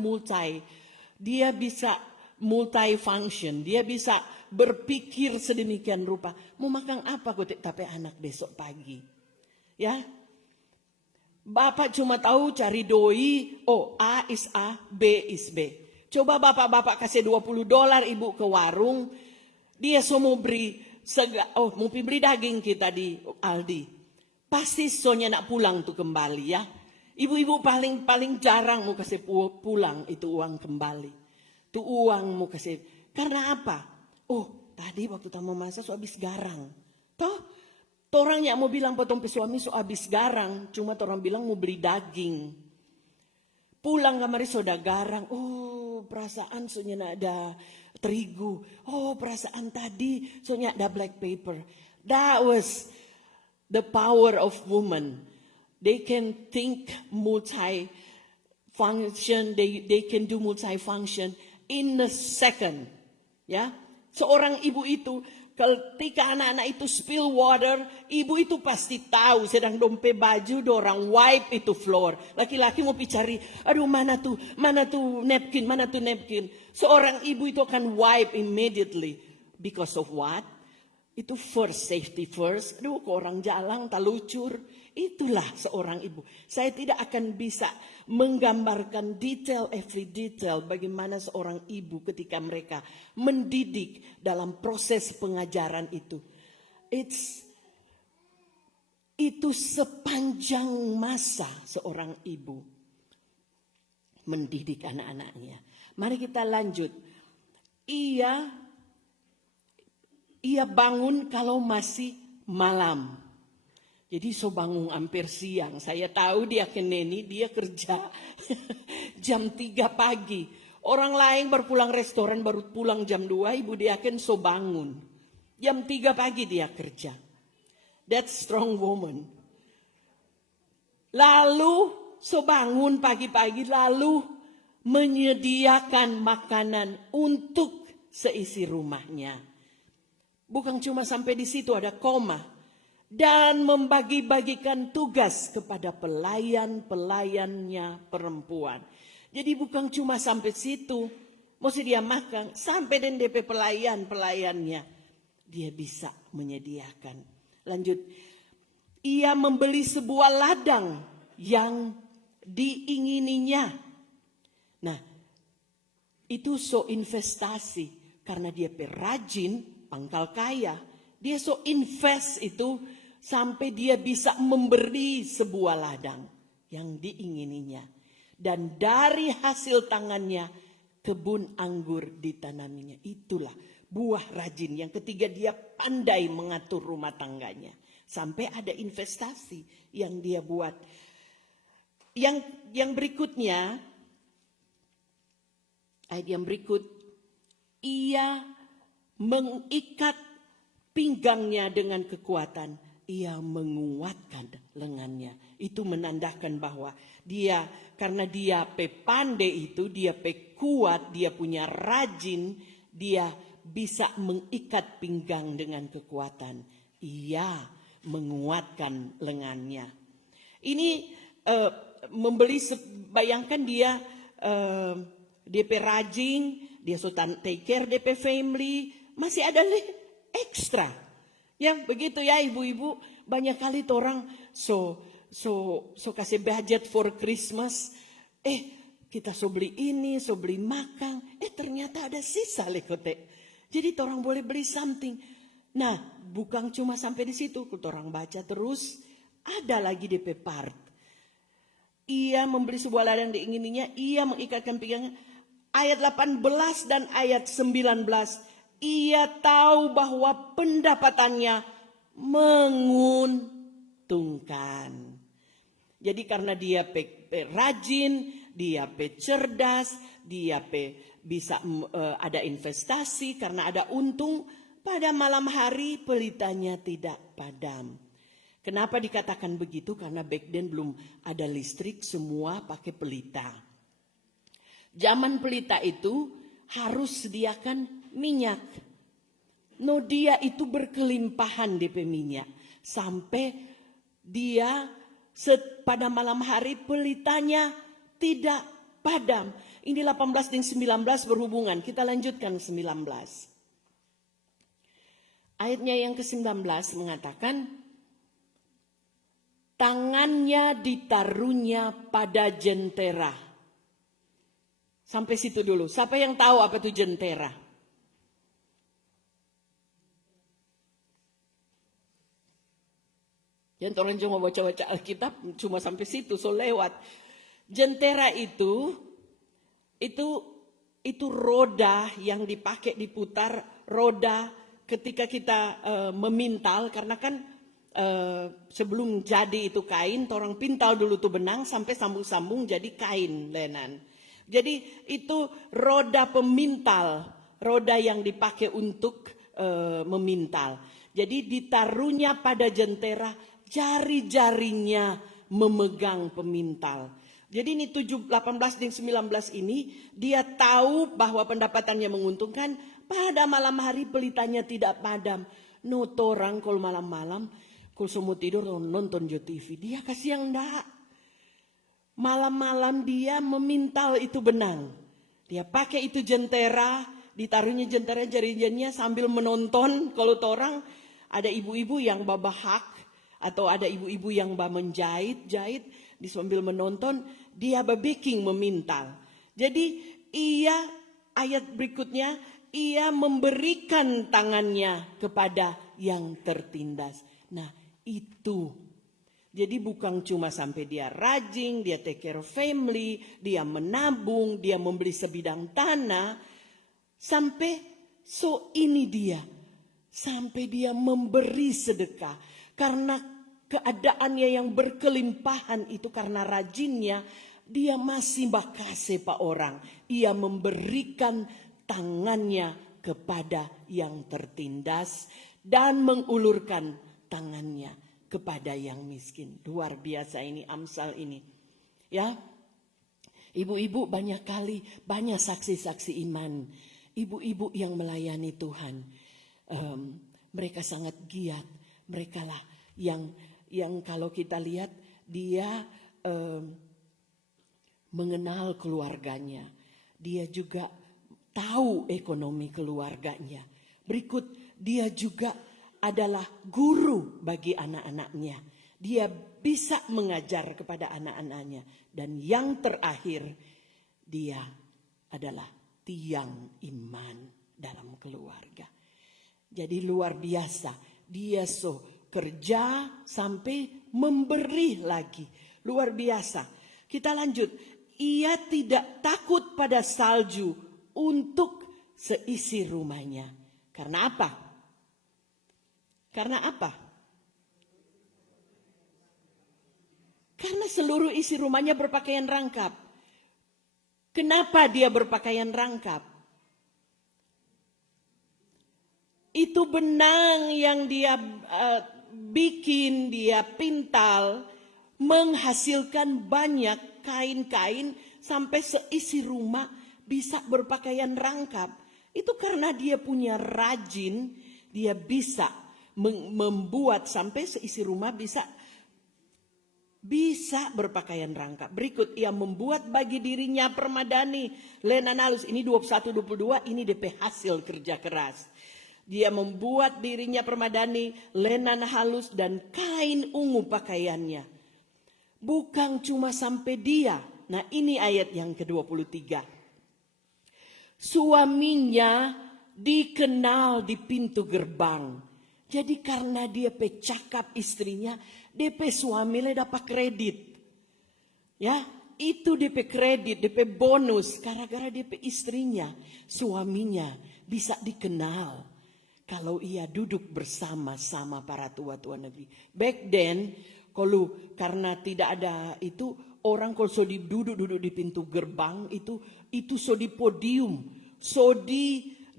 dia bisa multifunction. Dia bisa berpikir sedemikian rupa. Mau makan apa kok tapi anak besok pagi. Ya, bapak cuma tahu cari doi. Oh, A is A, B is B. Coba bapak kasih $20 ibu ke warung. Dia semua beri mau beli daging kita di Aldi. Pasti soalnya nak pulang tuh kembali ya. Ibu-ibu paling jarang mau kasih pulang itu uang kembali. Itu uang mau kasih. Karena apa? Oh tadi waktu tamu masa so habis garang. Toh orang yang mau bilang potong suami so habis garang. Cuma orang bilang mau beli daging. Pulang kamari so ada garang. Oh perasaan soalnya ada terigu. Oh perasaan tadi soalnya ada black paper. That was the power of woman. They can think multi-function. They can do multi-function in a second. Ya, seorang ibu itu ketika anak-anak itu spill water, ibu itu pasti tahu. Sedang dompe baju, dorang wipe itu floor. Laki-laki mau cari, aduh mana tuh napkin. Seorang ibu itu akan wipe immediately. Because of what? Itu first, safety first. Aduh, kok orang jalan tak lucur. Itulah seorang ibu. Saya tidak akan bisa menggambarkan every detail bagaimana seorang ibu ketika mereka mendidik dalam proses pengajaran itu. Itu sepanjang masa seorang ibu mendidik anak-anaknya. Mari kita lanjut. ia bangun kalau masih malam. Jadi so bangun hampir siang. Saya tahu Diaken Neni dia kerja jam 3 pagi. Orang lain baru pulang restoran baru pulang jam 2. Ibu Diaken so bangun. Jam 3 pagi dia kerja. That's strong woman. Lalu so bangun pagi-pagi lalu menyediakan makanan untuk seisi rumahnya. Bukan cuma sampai di situ ada koma. Dan membagi-bagikan tugas kepada pelayan-pelayannya perempuan. Jadi bukan cuma sampai situ. Mesti dia makan. Sampai dan DP pelayan-pelayannya. Dia bisa menyediakan. Lanjut. Ia membeli sebuah ladang yang diingininya. Nah, itu so investasi. Karena dia perajin, pangkal kaya. Dia so invest itu sampai dia bisa memberi sebuah ladang yang diingininya. Dan dari hasil tangannya kebun anggur ditanaminya. Itulah buah rajin. Yang ketiga dia pandai mengatur rumah tangganya. Sampai ada investasi yang dia buat. Yang berikutnya, ayat yang berikut, ia mengikat pinggangnya dengan kekuatan. Ia menguatkan lengannya. Itu menandakan bahwa dia, karena dia pandai itu, dia kuat, dia punya rajin, dia bisa mengikat pinggang dengan kekuatan. Ia menguatkan lengannya. Ini membeli, bayangkan dia DP rajin, dia so take care DP family, masih ada ekstra. Ya begitu ya ibu-ibu, banyak kali orang so kasih budget for Christmas. Kita so beli ini, so beli makan. Ternyata ada sisa lekote. Jadi orang boleh beli something. Nah, bukan cuma sampai di situ. Orang baca terus, ada lagi DP part. Ia membeli sebuah ladang diingininya, ia mengikatkan pinggangnya. Ayat 18 dan ayat 19. Ia tahu bahwa pendapatannya menguntungkan. Jadi karena dia rajin, dia cerdas, dia bisa ada investasi karena ada untung. Pada malam hari pelitanya tidak padam. Kenapa dikatakan begitu? Karena back then belum ada listrik, semua pakai pelita. Zaman pelita itu harus sediakan minyak. No, dia itu berkelimpahan DP minyak. Sampai dia pada malam hari pelitanya tidak padam. Ini 18 dan 19 berhubungan. Kita lanjutkan 19. Ayatnya yang ke-19 mengatakan, tangannya ditaruhnya pada jentera. Sampai situ dulu. Siapa yang tahu apa itu jentera? Jangan orang cuma baca-baca Alkitab cuma sampai situ, so lewat. Jentera itu roda yang dipakai diputar, roda ketika kita memintal, karena kan sebelum jadi itu kain, orang pintal dulu tuh benang sampai sambung-sambung jadi kain lenan. Jadi itu roda pemintal, roda yang dipakai untuk memintal. Jadi ditaruhnya pada jentera, jari-jarinya memegang pemintal. Jadi ini 18 dan 19 ini dia tahu bahwa pendapatannya menguntungkan. Pada malam hari pelitanya tidak padam. No, orang kalau malam-malam kalau semua tidur nonton TV, dia kasih yang enggak. Malam-malam dia memintal itu benang. Dia pakai itu jentera, ditaruhnya jentera jari-jarinya sambil menonton. Kalau orang ada ibu-ibu yang babahak atau ada ibu-ibu yang menjahit di sambil menonton, dia baking memintal. Jadi ayat berikutnya, ia memberikan tangannya kepada yang tertindas. Nah, itu. Jadi bukan cuma sampai dia rajin, dia take care of family, dia menabung, dia membeli sebidang tanah. Sampai ini dia. sampai dia memberi sedekah. Karena keadaannya yang berkelimpahan itu, karena rajinnya, dia masih makasih Pak orang. Ia memberikan tangannya kepada yang tertindas dan mengulurkan tangannya kepada yang miskin. Luar biasa ini Amsal ini. Ya, ibu-ibu banyak kali, banyak saksi-saksi iman. Ibu-ibu yang melayani Tuhan. Mereka sangat giat. Mereka lah yang kalau kita lihat dia mengenal keluarganya. Dia juga tahu ekonomi keluarganya. Berikut, dia juga adalah guru bagi anak-anaknya. Dia bisa mengajar kepada anak-anaknya. Dan yang terakhir, dia adalah tiang iman dalam keluarga. Jadi luar biasa. Dia kerja sampai memberi lagi. Luar biasa. Kita lanjut. Ia tidak takut pada salju untuk seisi rumahnya. Karena apa? Karena apa? Karena seluruh isi rumahnya berpakaian rangkap. Kenapa dia berpakaian rangkap? Itu benang yang dia bikin, dia pintal, menghasilkan banyak kain-kain sampai seisi rumah bisa berpakaian rangkap. Itu karena dia punya rajin, dia bisa membuat sampai seisi rumah bisa berpakaian rangkap. Berikut, ia membuat bagi dirinya permadani lenan halus. Ini 21-22, ini DP hasil kerja keras. Dia membuat dirinya permadani lenan halus dan kain ungu pakaiannya. Bukan cuma sampai dia. Nah, ini ayat yang ke-23. Suaminya dikenal di pintu gerbang. Jadi karena dia pecakap istrinya, DP suami le dapat kredit. Ya, itu DP kredit, DP bonus. Gara-gara DP istrinya, suaminya bisa dikenal. Kalau ia duduk bersama-sama para tua-tua negeri. Back then, kalau karena tidak ada itu, orang kalau so duduk di pintu gerbang, itu so di podium. So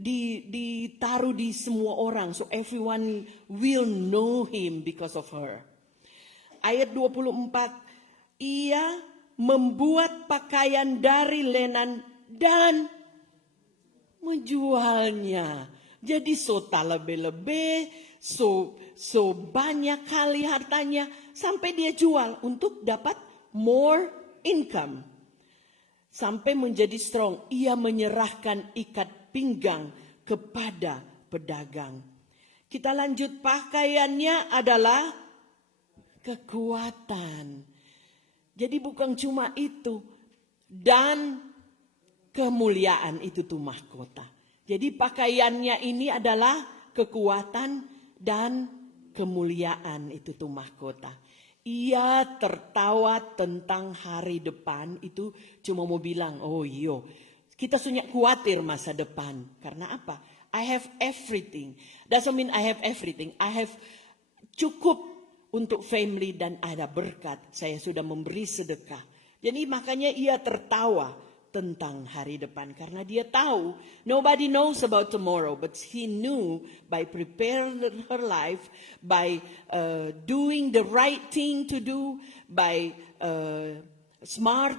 ditaruh di semua orang. So everyone will know him because of her. Ayat 24. Ia membuat pakaian dari lenan dan menjualnya. Jadi so lebih-lebih, so banyak kali hartanya sampai dia jual untuk dapat more income. Sampai menjadi strong, ia menyerahkan ikat pinggang kepada pedagang. Kita lanjut, pakaiannya adalah kekuatan. Jadi bukan cuma itu, dan kemuliaan itu tuh mahkota. Jadi pakaiannya ini adalah kekuatan dan kemuliaan itu tuh mahkota. Ia tertawa tentang hari depan, itu cuma mau bilang, oh iyo, kita sunyak khawatir masa depan. Karena apa? I have everything. Doesn't mean I have everything. I have cukup untuk family dan ada berkat. Saya sudah memberi sedekah. Jadi makanya ia tertawa tentang hari depan. Karena dia tahu, nobody knows about tomorrow. But he knew by preparing her life, by doing the right thing to do, by smart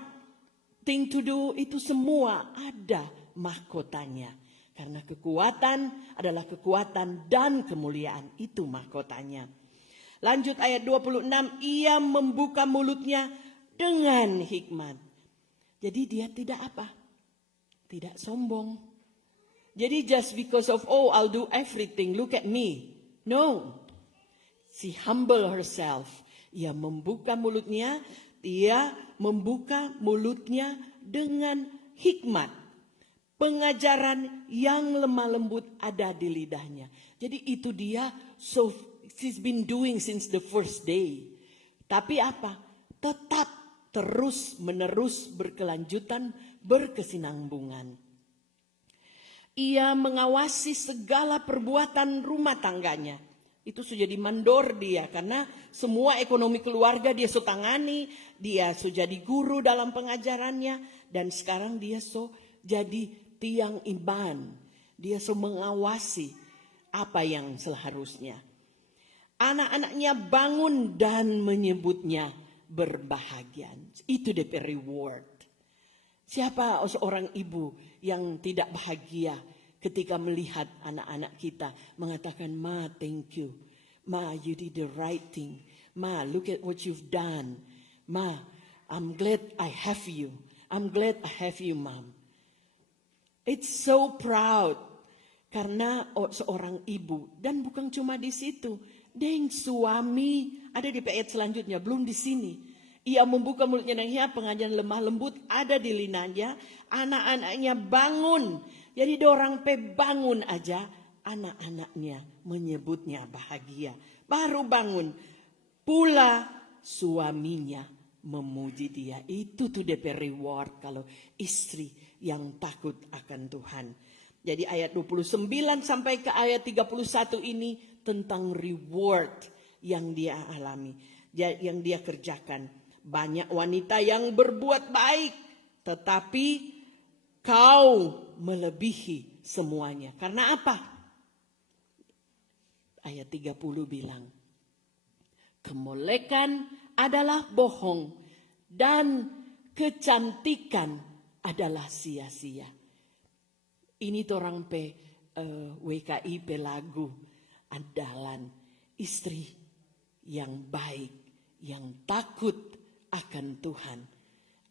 thing to do, itu semua ada mahkotanya. Karena kekuatan adalah kekuatan dan kemuliaan, itu mahkotanya. Lanjut ayat 26, ia membuka mulutnya dengan hikmat. Jadi dia tidak apa? Tidak sombong. Jadi just because of, oh I'll do everything, look at me. No. She humble herself. Ia membuka mulutnya dengan hikmat. Pengajaran yang lemah lembut ada di lidahnya. Jadi itu dia, so she's been doing since the first day. Tapi apa? Tetap terus menerus berkelanjutan, berkesinambungan. Ia mengawasi segala perbuatan rumah tangganya. Itu sudah jadi mandor dia, karena semua ekonomi keluarga dia tangani. Dia sudah jadi guru dalam pengajarannya, dan sekarang dia jadi tiang iman. Dia mengawasi apa yang seharusnya. Anak-anaknya bangun dan menyebutnya berbahagia. Itu DP reward. Siapa seorang ibu yang tidak bahagia ketika melihat anak-anak kita mengatakan, "Ma, thank you. Ma, you did the right thing. Ma, look at what you've done. Ma, I'm glad I have you. I'm glad I have you, Mom." It's so proud. Karena seorang ibu, dan bukan cuma di situ, deng suami, ada di ayat selanjutnya, belum di sini. Ia membuka mulutnya dan pengajaran lemah lembut ada di linanya, anak-anaknya bangun. Jadi dorang bangun aja, anak-anaknya menyebutnya bahagia. Baru bangun, pula suaminya memuji dia. Itu tuh DP reward kalau istri yang takut akan Tuhan. Jadi ayat 29 sampai ke ayat 31 ini tentang reward yang dia alami, yang dia kerjakan. Banyak wanita yang berbuat baik, tetapi kau melebihi semuanya. Karena apa? Ayat 30 bilang, kemolekan adalah bohong dan kecantikan adalah sia-sia. Ini orang WKI lagu andalan istri yang baik, yang takut akan Tuhan,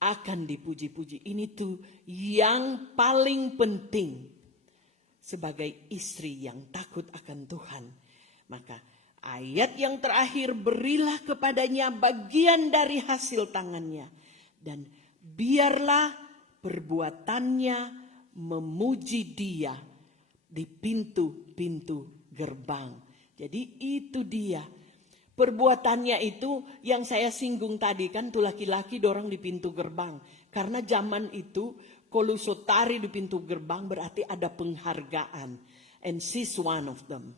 akan dipuji-puji. Ini tuh yang paling penting sebagai istri yang takut akan Tuhan. Maka ayat yang terakhir, berilah kepadanya bagian dari hasil tangannya, dan biarlah perbuatannya memuji dia di pintu-pintu gerbang. Jadi itu dia. Perbuatannya itu yang saya singgung tadi kan, tuh laki-laki dorang di pintu gerbang. Karena zaman itu kalau sotari di pintu gerbang berarti ada penghargaan. And she's one of them.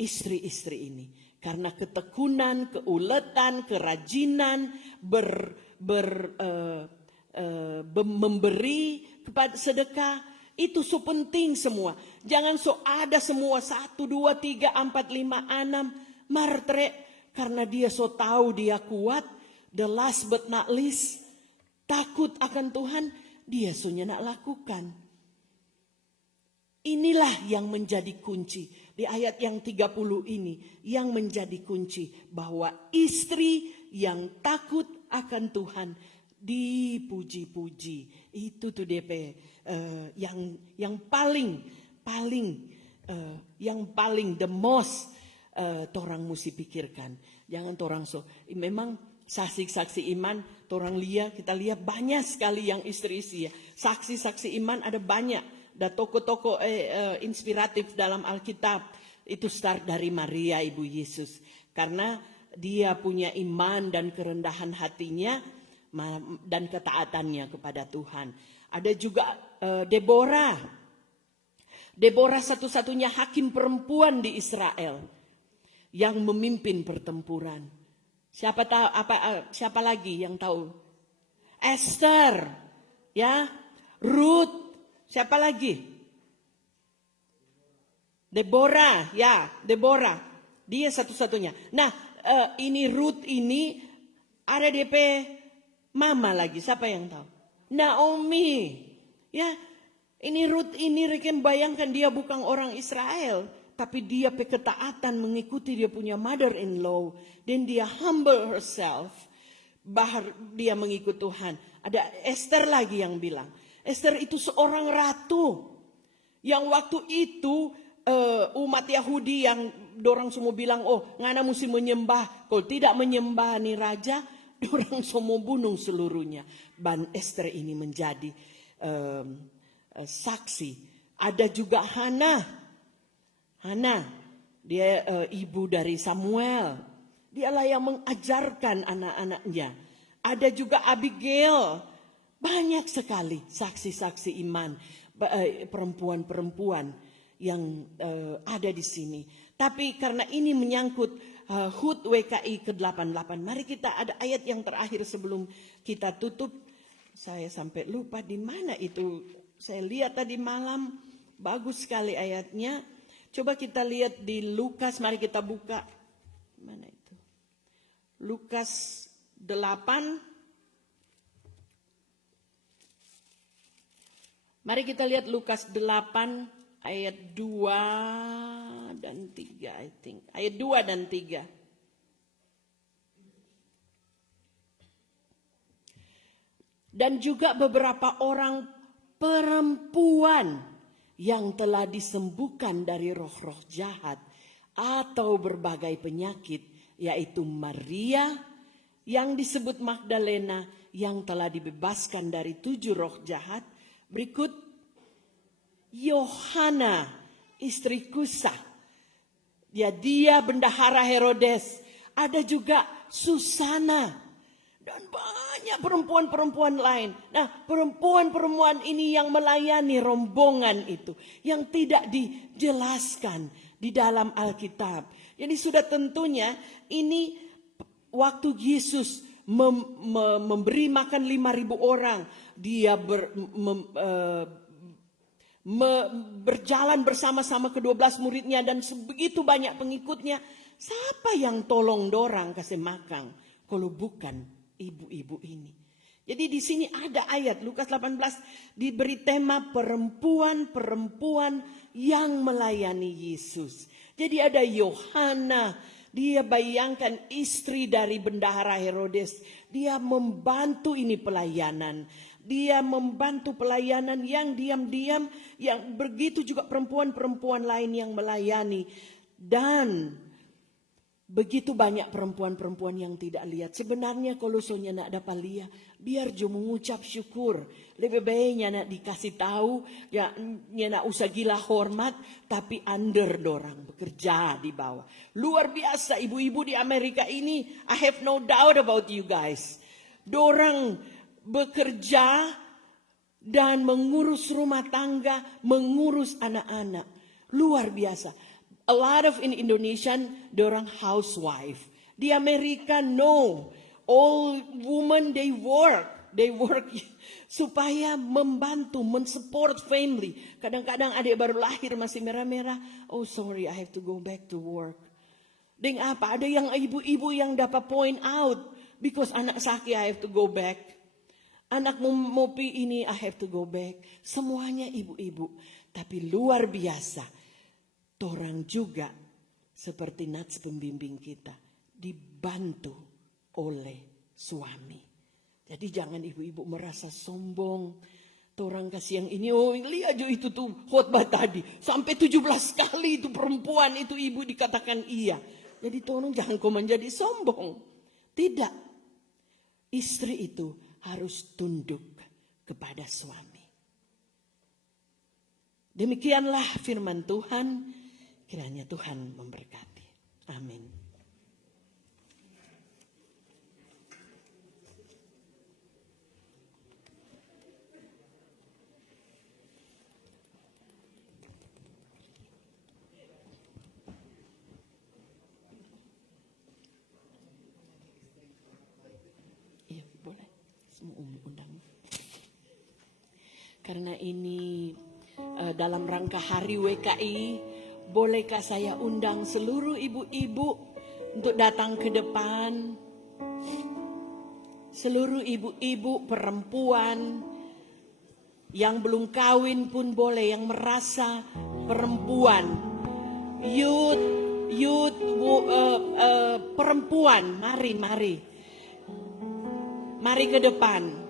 Istri-istri ini. Karena ketekunan, keuletan, kerajinan, memberi kepada sedekah, itu so penting semua. Jangan ada semua 1, 2, 3, 4, 5, 6 martre, karena dia tahu dia kuat. The last but not least, takut akan Tuhan, dia nak lakukan. Inilah yang menjadi kunci di ayat yang 30 ini, yang menjadi kunci bahwa istri yang takut akan Tuhan dipuji-puji. Itu tuh DP yang paling the most torang mesti pikirkan. Jangan torang memang saksi-saksi iman torang kita lihat banyak sekali yang istri-istri ya. Saksi-saksi iman ada banyak. Dan toko-toko inspiratif dalam Alkitab itu start dari Maria Ibu Yesus, karena dia punya iman dan kerendahan hatinya dan ketaatannya kepada Tuhan. Ada juga Deborah satu-satunya hakim perempuan di Israel yang memimpin pertempuran. Siapa lagi yang tahu? Esther, ya, Ruth, siapa lagi? Deborah. Dia satu-satunya. Nah, ini Ruth ini ada DP mama lagi, siapa yang tahu? Naomi. Ya, ini Ruth ini rekan bayangkan dia bukan orang Israel, tapi dia ketaatan mengikuti dia punya mother-in-law, dan dia humble herself, bahar dia mengikut Tuhan. Ada Esther lagi yang bilang, Esther itu seorang ratu yang waktu itu umat Yahudi yang dorang semua bilang, oh ngana mesti menyembah, kalau tidak menyembah nih raja, dorang semua bunuh seluruhnya. Dan Esther ini menjadi saksi. Ada juga Hana, dia ibu dari Samuel. Dialah yang mengajarkan anak-anaknya. Ada juga Abigail. Banyak sekali saksi-saksi iman. perempuan-perempuan yang ada di sini. Tapi karena ini menyangkut HUT WKI ke-88, mari kita ada ayat yang terakhir sebelum kita tutup. Saya sampai lupa di mana itu. Saya lihat tadi malam, bagus sekali ayatnya. Coba kita lihat di Lukas, mari kita buka. Mana itu? Lukas 8. Mari kita lihat Lukas 8 ayat 2 dan 3, I think. Ayat 2 dan 3. Dan juga beberapa orang perempuan yang telah disembuhkan dari roh-roh jahat atau berbagai penyakit, yaitu Maria yang disebut Magdalena yang telah dibebaskan dari 7 roh jahat. Berikut Yohana istri Kusa, dia bendahara Herodes. Ada juga Susana dan banyak perempuan-perempuan lain. Nah, perempuan-perempuan ini yang melayani rombongan itu, yang tidak dijelaskan di dalam Alkitab. Jadi sudah tentunya ini waktu Yesus memberi makan 5.000 orang, dia berjalan bersama-sama ke-12 muridnya dan sebegitu banyak pengikutnya. Siapa yang tolong dorang kasih makan kalau bukan ibu-ibu ini? Jadi di sini ada ayat Lukas 18 diberi tema perempuan-perempuan yang melayani Yesus. Jadi ada Yohana, dia bayangkan istri dari bendahara Herodes, dia membantu ini pelayanan. Dia membantu pelayanan yang diam-diam, yang begitu juga perempuan-perempuan lain yang melayani. Dan begitu banyak perempuan-perempuan yang tidak lihat. Sebenarnya kalau soalnya nak dapat lihat, biar jo mengucap syukur. Lebih baiknya nak dikasih tahu, ya nak usah gila hormat, tapi under dorang bekerja di bawah. Luar biasa ibu-ibu di Amerika ini, I have no doubt about you guys. Dorang bekerja dan mengurus rumah tangga, mengurus anak-anak. Luar biasa. A lot of in Indonesian, dorang housewife. Di Amerika, no. All women, they work supaya membantu, mensupport family. Kadang-kadang adik baru lahir masih merah-merah. Oh sorry, I have to go back to work. Deng apa? Ada yang ibu-ibu yang dapat point out. Because anak sakit, I have to go back. Anak mopi ini, I have to go back. Semuanya ibu-ibu. Tapi luar biasa. Orang juga seperti Nats pembimbing kita dibantu oleh suami. Jadi jangan ibu-ibu merasa sombong. Orang kasih yang ini, oh lihat aja itu tuh khotbah tadi. Sampai 17 kali itu perempuan itu ibu dikatakan iya. Jadi tolong jangan kau menjadi sombong. Tidak. Istri itu harus tunduk kepada suami. Demikianlah firman Tuhan. Kiranya Tuhan memberkati. Amin. Iya, boleh. Semua undang. Karena ini dalam rangka Hari WKI, bolehkah saya undang seluruh ibu-ibu untuk datang ke depan? Seluruh ibu-ibu perempuan yang belum kawin pun boleh, yang merasa perempuan, youth perempuan, mari ke depan.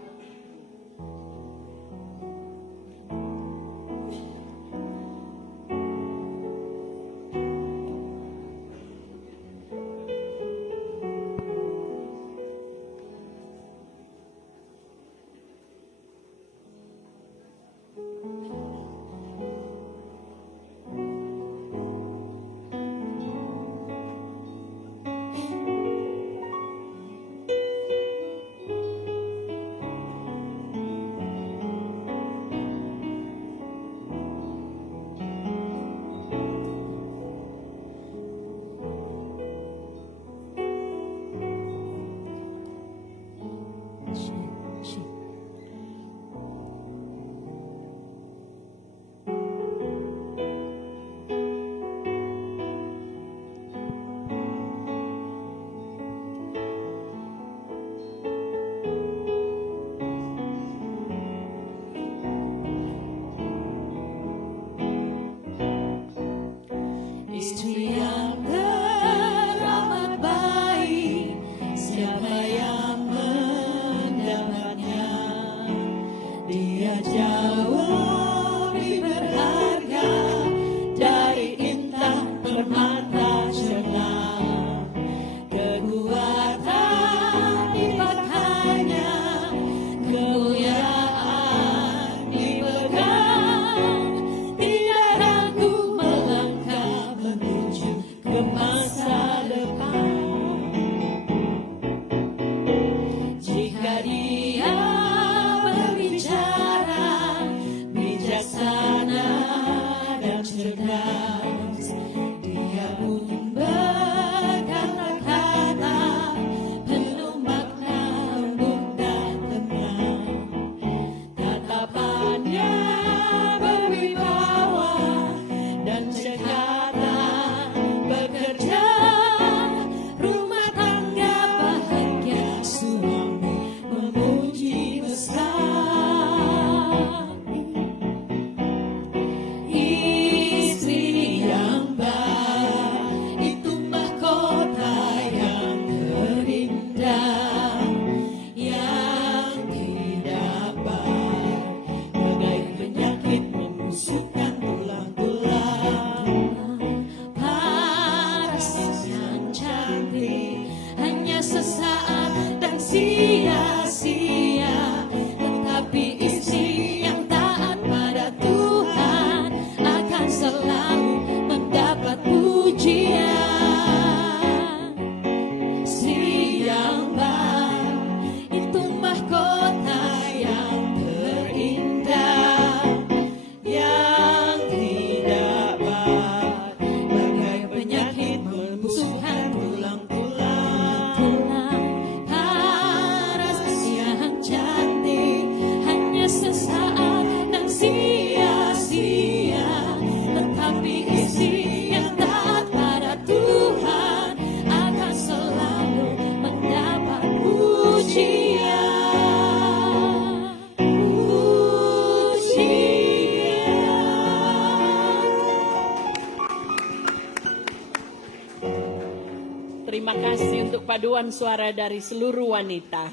perpaduan suara dari seluruh wanita.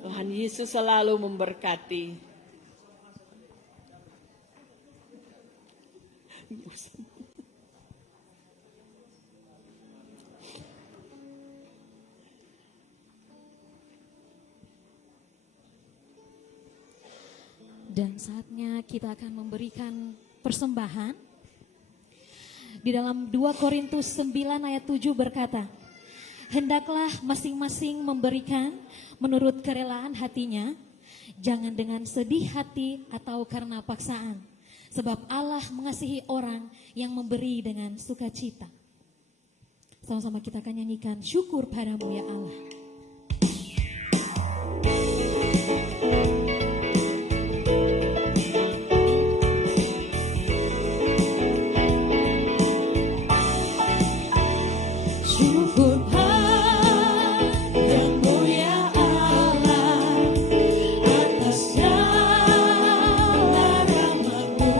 Tuhan Yesus selalu memberkati. Dan saatnya kita akan memberikan persembahan. Di dalam 2 Korintus 9 ayat 7 berkata, hendaklah masing-masing memberikan menurut kerelaan hatinya, jangan dengan sedih hati atau karena paksaan. Sebab Allah mengasihi orang yang memberi dengan sukacita. Sama-sama kita akan nyanyikan syukur padamu ya Allah. Syukur padamu ya Allah atas segala rahmat-Mu.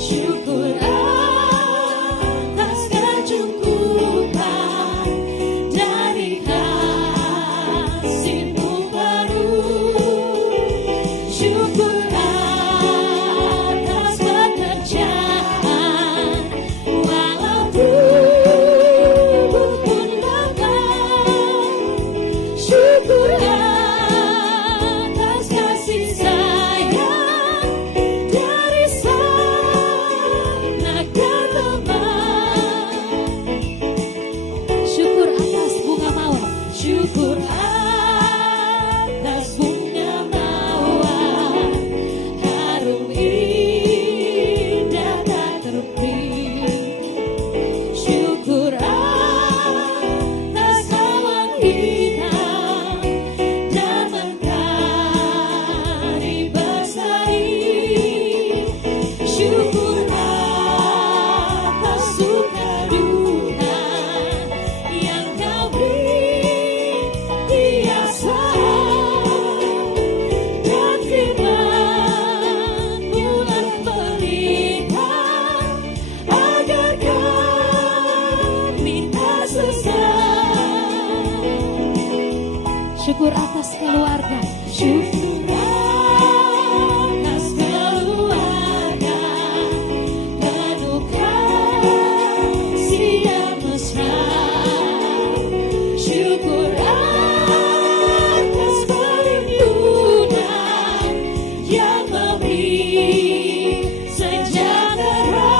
Syukur atas kecukupan dari kasih-Mu baru. Syukur atas pekerjaan walaupun syukur atas kasih sayang dari sana ke depan. Syukur atas bunga mawar. Syukur atas bunga mawar, harum indah tak terperi. Syukur atas awan hitam dan mentari berseri. Syukur atas suka duka yang Kau beri kebiasaan dan firman-Mu yang berikan agar kami tak sesat. Syukur atas keluarga. Syukur atas keluarga penuh kasih yang mesra. Syukur atas perlindungan yang memberi sejahtera.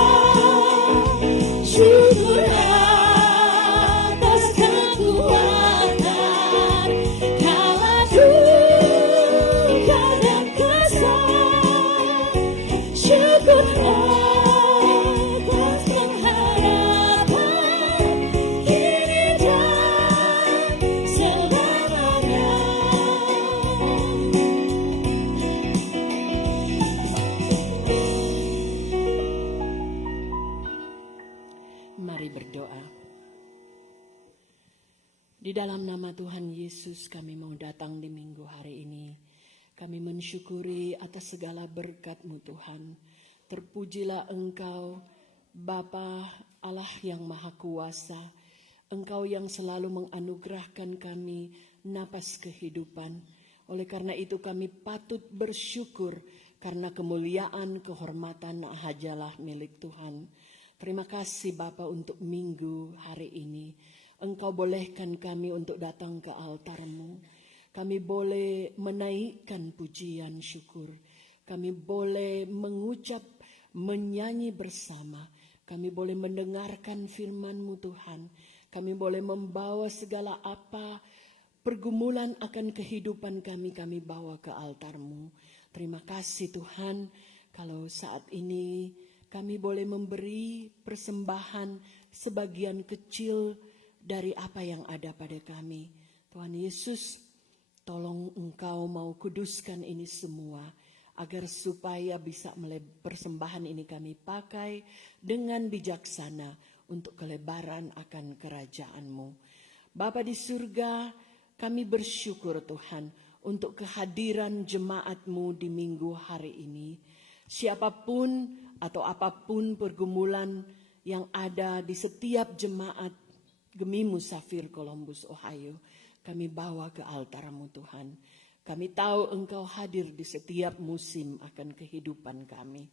Syukur atas kekuatan kala duka dan kesal. Syukur atas pengharapan kini dan selamanya. Mari berdoa. Di dalam nama Tuhan Yesus kami mau datang di minggu hari ini. Kami mensyukuri atas segala berkat-Mu Tuhan. Terpujilah Engkau, Bapa Allah yang Maha Kuasa. Engkau yang selalu menganugerahkan kami napas kehidupan. Oleh karena itu kami patut bersyukur karena kemuliaan, kehormatan hajalah milik Tuhan. Terima kasih Bapa untuk minggu hari ini. Engkau bolehkan kami untuk datang ke altar-Mu. Kami boleh menaikkan pujian syukur. Kami boleh mengucap, menyanyi bersama. Kami boleh mendengarkan firman-Mu Tuhan. Kami boleh membawa segala apa pergumulan akan kehidupan kami bawa ke altar-Mu. Terima kasih Tuhan kalau saat ini kami boleh memberi persembahan sebagian kecil dari apa yang ada pada kami. Tuhan Yesus, tolong Engkau mau kuduskan ini semua, agar supaya bisa persembahan ini kami pakai dengan bijaksana untuk kelebaran akan kerajaan-Mu. Bapa di surga, kami bersyukur Tuhan untuk kehadiran jemaat-Mu di minggu hari ini. Siapapun atau apapun pergumulan yang ada di setiap jemaat Gemi Musafir Columbus, Ohio, kami bawa ke altar-Mu Tuhan. Kami tahu Engkau hadir di setiap musim akan kehidupan kami.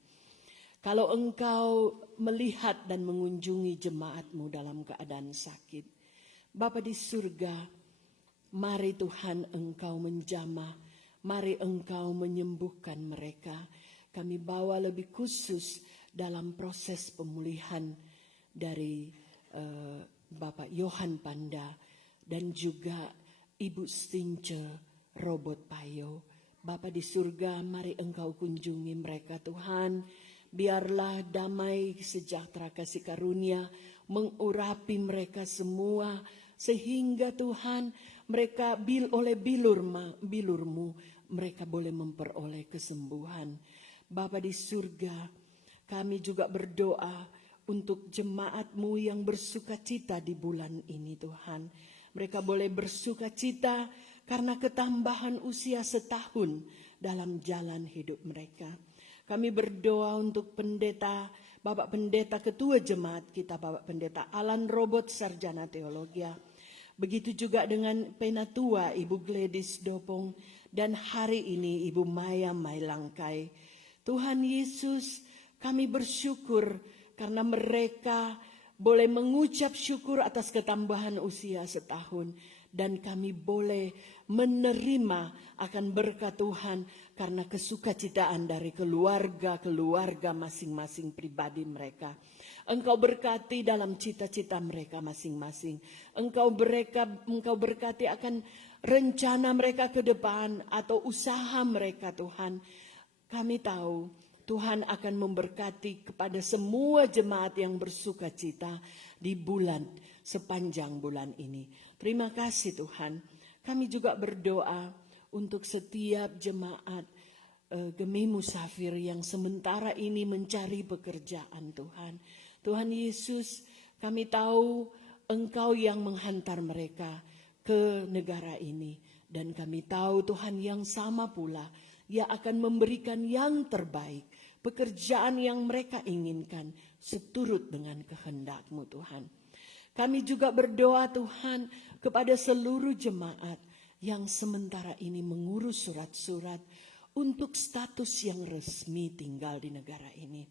Kalau Engkau melihat dan mengunjungi jemaat-Mu dalam keadaan sakit, Bapa di surga, mari Tuhan Engkau menjamah, mari Engkau menyembuhkan mereka. Kami bawa lebih khusus dalam proses pemulihan dari Bapak Yohan Panda dan juga Ibu Stince Robot Payo. Bapa di surga, mari Engkau kunjungi mereka Tuhan. Biarlah damai sejahtera kasih karunia mengurapi mereka semua. Sehingga Tuhan mereka oleh bilur-Mu mereka boleh memperoleh kesembuhan. Bapa di surga, kami juga berdoa untuk jemaat-Mu yang bersukacita di bulan ini Tuhan. Mereka boleh bersukacita karena ketambahan usia setahun dalam jalan hidup mereka. Kami berdoa untuk pendeta, Bapak Pendeta Ketua Jemaat kita, Bapak Pendeta Alan Robot Sarjana Teologia. Begitu juga dengan Penatua Ibu Gladys Dopong dan hari ini Ibu Maya Mailangkai. Tuhan Yesus, kami bersyukur karena mereka boleh mengucap syukur atas ketambahan usia setahun. Dan kami boleh menerima akan berkat Tuhan karena kesukacitaan dari keluarga-keluarga masing-masing pribadi mereka. Engkau berkati dalam cita-cita mereka masing-masing. Engkau berkati akan rencana mereka ke depan atau usaha mereka Tuhan. Kami tahu Tuhan akan memberkati kepada semua jemaat yang bersukacita di sepanjang bulan ini. Terima kasih Tuhan. Kami juga berdoa untuk setiap jemaat Gemi Musafir yang sementara ini mencari pekerjaan Tuhan. Tuhan Yesus, kami tahu Engkau yang menghantar mereka ke negara ini. Dan kami tahu Tuhan yang sama pula, Ia akan memberikan yang terbaik. Pekerjaan yang mereka inginkan seturut dengan kehendak-Mu Tuhan. Kami juga berdoa Tuhan kepada seluruh jemaat yang sementara ini mengurus surat-surat untuk status yang resmi tinggal di negara ini.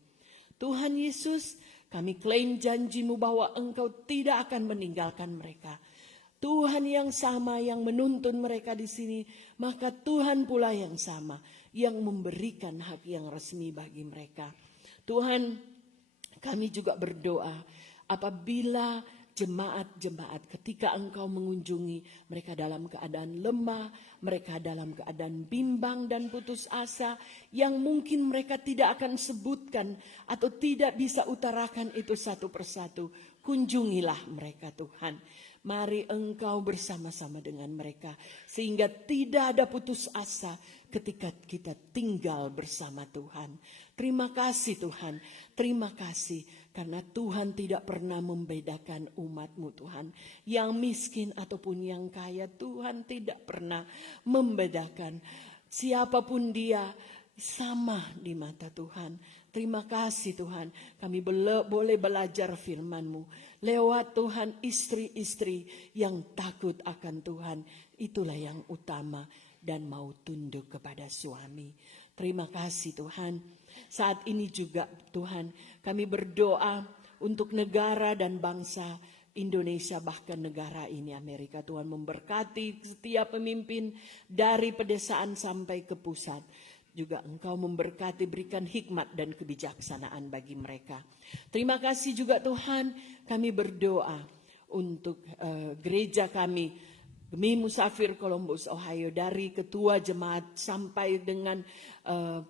Tuhan Yesus, kami klaim janji-Mu bahwa Engkau tidak akan meninggalkan mereka. Tuhan yang sama yang menuntun mereka di sini, maka Tuhan pula yang sama yang memberikan hak yang resmi bagi mereka. Tuhan, kami juga berdoa apabila jemaat-jemaat ketika Engkau mengunjungi mereka dalam keadaan lemah, mereka dalam keadaan bimbang dan putus asa yang mungkin mereka tidak akan sebutkan atau tidak bisa utarakan itu satu persatu. Kunjungilah mereka Tuhan. Mari Engkau bersama-sama dengan mereka sehingga tidak ada putus asa ketika kita tinggal bersama Tuhan. Terima kasih Tuhan, terima kasih karena Tuhan tidak pernah membedakan umat-Mu Tuhan. Yang miskin ataupun yang kaya, Tuhan tidak pernah membedakan. Siapapun dia sama di mata Tuhan. Terima kasih Tuhan, kami boleh belajar firman-Mu. Lewat Tuhan istri-istri yang takut akan Tuhan, itulah yang utama dan mau tunduk kepada suami. Terima kasih Tuhan. Saat ini juga Tuhan, kami berdoa untuk negara dan bangsa Indonesia, bahkan negara ini Amerika. Tuhan memberkati setiap pemimpin dari pedesaan sampai ke pusat. Juga Engkau memberkati, berikan hikmat dan kebijaksanaan bagi mereka. Terima kasih juga Tuhan, kami berdoa untuk gereja kami, Gemi Musafir Columbus, Ohio, dari ketua jemaat sampai dengan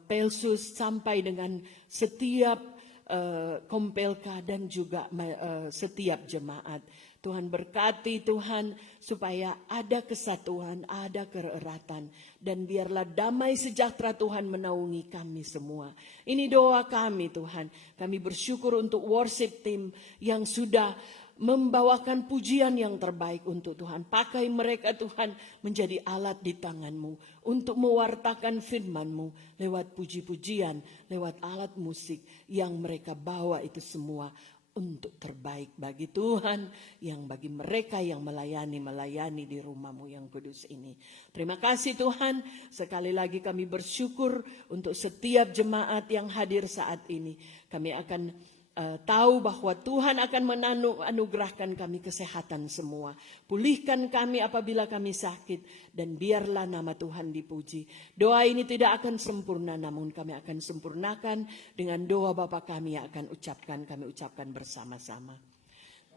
Pelsus, sampai dengan setiap Kompelka dan juga setiap jemaat. Tuhan berkati Tuhan supaya ada kesatuan, ada keeratan. Dan biarlah damai sejahtera Tuhan menaungi kami semua. Ini doa kami Tuhan. Kami bersyukur untuk worship team yang sudah membawakan pujian yang terbaik untuk Tuhan. Pakai mereka Tuhan menjadi alat di tangan-Mu untuk mewartakan firman-Mu lewat puji-pujian, lewat alat musik yang mereka bawa itu semua untuk terbaik bagi Tuhan, yang bagi mereka yang melayani di rumah-Mu yang kudus ini. Terima kasih Tuhan, sekali lagi kami bersyukur untuk setiap jemaat yang hadir saat ini. Kami akan tahu bahwa Tuhan akan anugerahkan kami kesehatan semua. Pulihkan kami apabila kami sakit, dan biarlah nama Tuhan dipuji. Doa ini tidak akan sempurna, namun kami akan sempurnakan dengan doa Bapa kami yang kami ucapkan bersama-sama.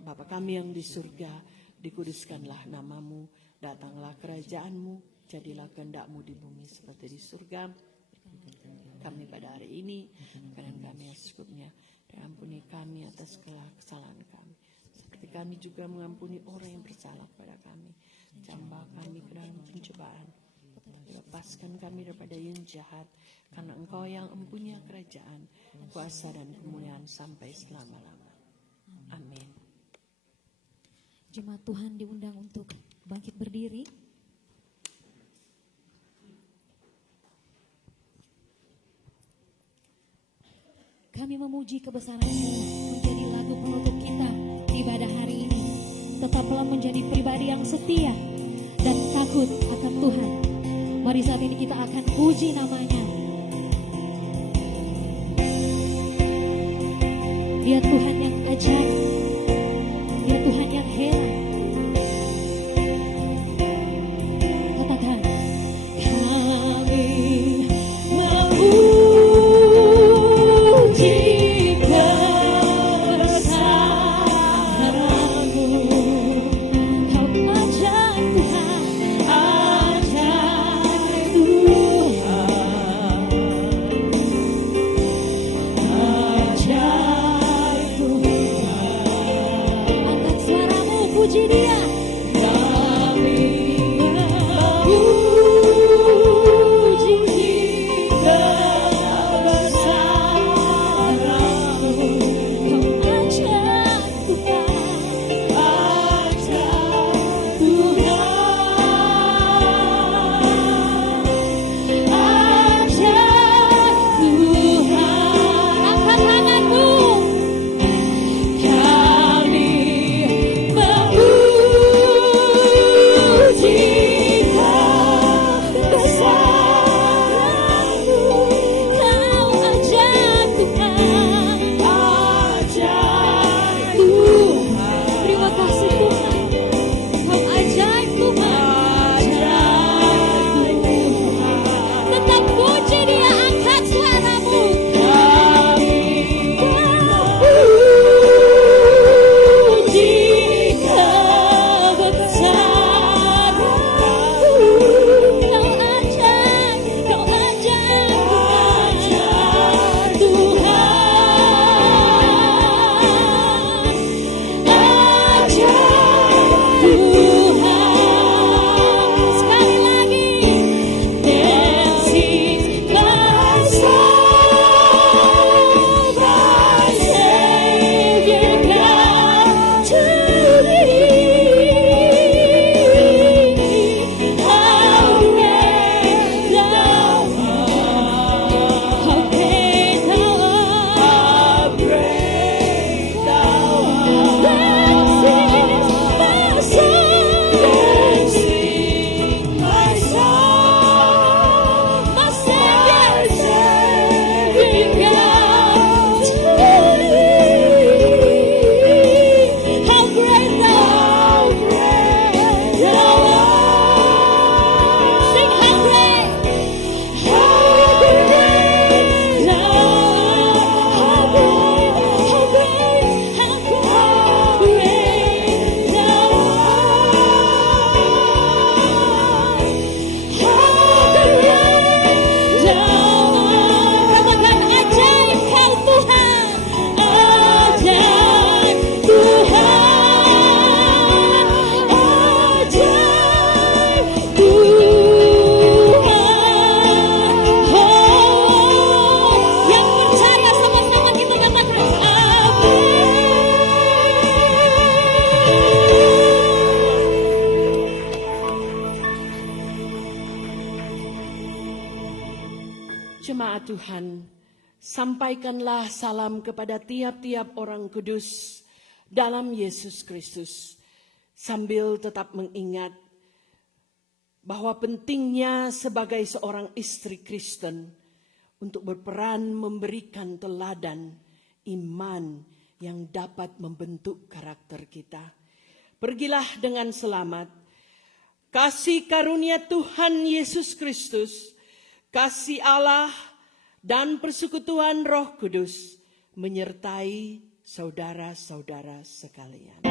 Bapa kami yang di surga, dikuduskanlah nama-Mu, datanglah kerajaan-Mu, jadilah kehendak-Mu di bumi seperti di surga. Kami pada hari ini, makanan kami yang secukupnya, dan ampuni kami atas segala kesalahan kami, seperti kami juga mengampuni orang yang bersalah kepada kami. Jangan bawa kami ke dalam pencobaan, tetapi lepaskan kami daripada yang jahat, karena Engkau yang mempunyai kerajaan, kuasa dan kemuliaan sampai selama-lama. Amin. Jemaat Tuhan diundang untuk bangkit berdiri. Kami memuji kebesaran-Mu menjadi lagu penutup kita di ibadah hari ini. Tetaplah menjadi pribadi yang setia dan takut akan Tuhan. Mari saat ini kita akan puji nama-Nya. Dia Tuhan yang ajaib, Dia Tuhan yang heran. Katakan, kami memuji kebesaran-Mu. Kau ajaib Tuhan, ajaib Tuhan, ajaib Tuhan. Angkat suaramu, puji Dia. Kami memuji kebesaran-Mu. Kau ajaib Tuhan, ajaib Tuhan, ajaib Tuhan. Angkat tanganmu. Kami memuji kebesaran-Mu. Kau ajaib Tuhan, ajaib Tuhan. Terima kasih Tuhan, Kau ajaib Tuhan, ajaib Tuhan. Tetap puji Dia, angkat suaramu. Kami memuji kebesaran-Mu. Kau ajaib, Kau ajaib Tuhan, ajaib Tuhan. Sekali lagi, dancing my soul, my Savior God to Thee. How great Thou art, how great Thou art, how great Thou art. Dancing my soul, my Savior God to Thee. How great Thou art. Sing how great Thou art. How great Thou art. Katakan ajaib Kau Tuhan, ajaib Tuhan, ajaib Tuhan. Oh, yang percaya sama-sama kita katakan amin. Jemaat Tuhan, Sampaikanlah salam kepada tiap-tiap orang kudus dalam Yesus Kristus, sambil tetap mengingat bahwa pentingnya sebagai seorang istri Kristen untuk berperan memberikan teladan iman yang dapat membentuk karakter kita. Pergilah dengan selamat. Kasih karunia Tuhan Yesus Kristus, kasih Allah, dan persekutuan Roh Kudus menyertai saudara-saudara sekalian.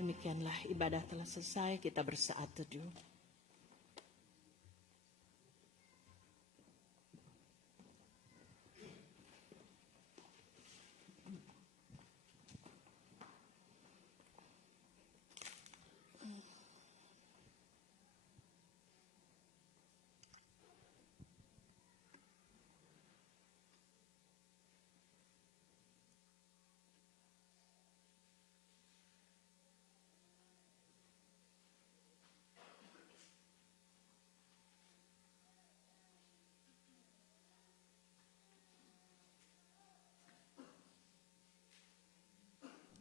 Demikianlah ibadah telah selesai, kita bersaat teduh.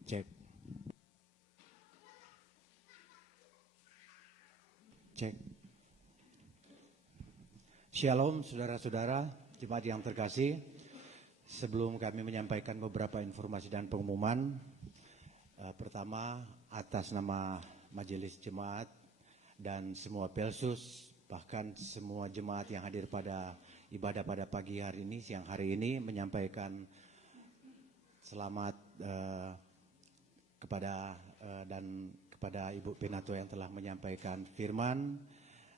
Cek. Cek. Shalom saudara-saudara, jemaat yang terkasih. Sebelum kami menyampaikan beberapa informasi dan pengumuman, pertama atas nama Majelis Jemaat dan semua Pelsus, bahkan semua jemaat yang hadir pada ibadah pada pagi hari ini, siang hari ini, menyampaikan selamat kepada Ibu Penatua yang telah menyampaikan firman,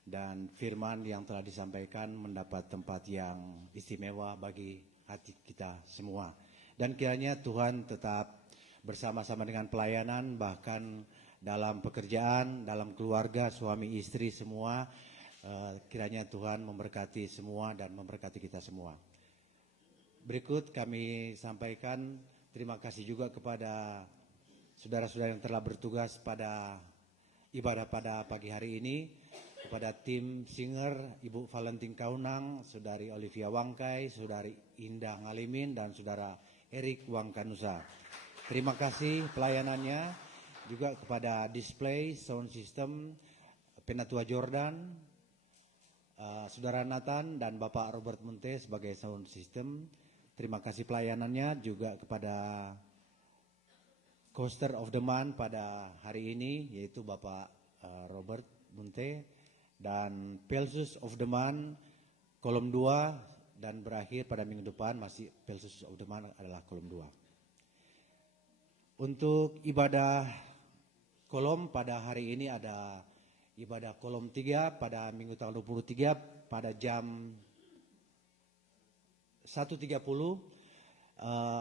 dan firman yang telah disampaikan mendapat tempat yang istimewa bagi hati kita semua. Dan kiranya Tuhan tetap bersama-sama dengan pelayanan, bahkan dalam pekerjaan, dalam keluarga, suami istri semua, kiranya Tuhan memberkati semua dan memberkati kita semua. Berikut kami sampaikan terima kasih juga kepada saudara-saudara yang telah bertugas pada ibadah pada pagi hari ini, kepada tim singer Ibu Valentin Kaunang, Saudari Olivia Wangkai, Saudari Indah Ngalimin, dan Saudara Erik Wangkanusa. Terima kasih pelayanannya, juga kepada display sound system Penatua Jordan, Saudara Nathan dan Bapak Robert Munte sebagai sound system. Terima kasih pelayanannya juga kepada Coaster of the Month pada hari ini, yaitu Bapak Robert Munte, dan Pelsus of the Month kolom 2, dan berakhir pada minggu depan masih Pelsus of the Month adalah kolom 2. Untuk ibadah kolom pada hari ini ada ibadah kolom 3 pada minggu tanggal 23 pada jam 1.30.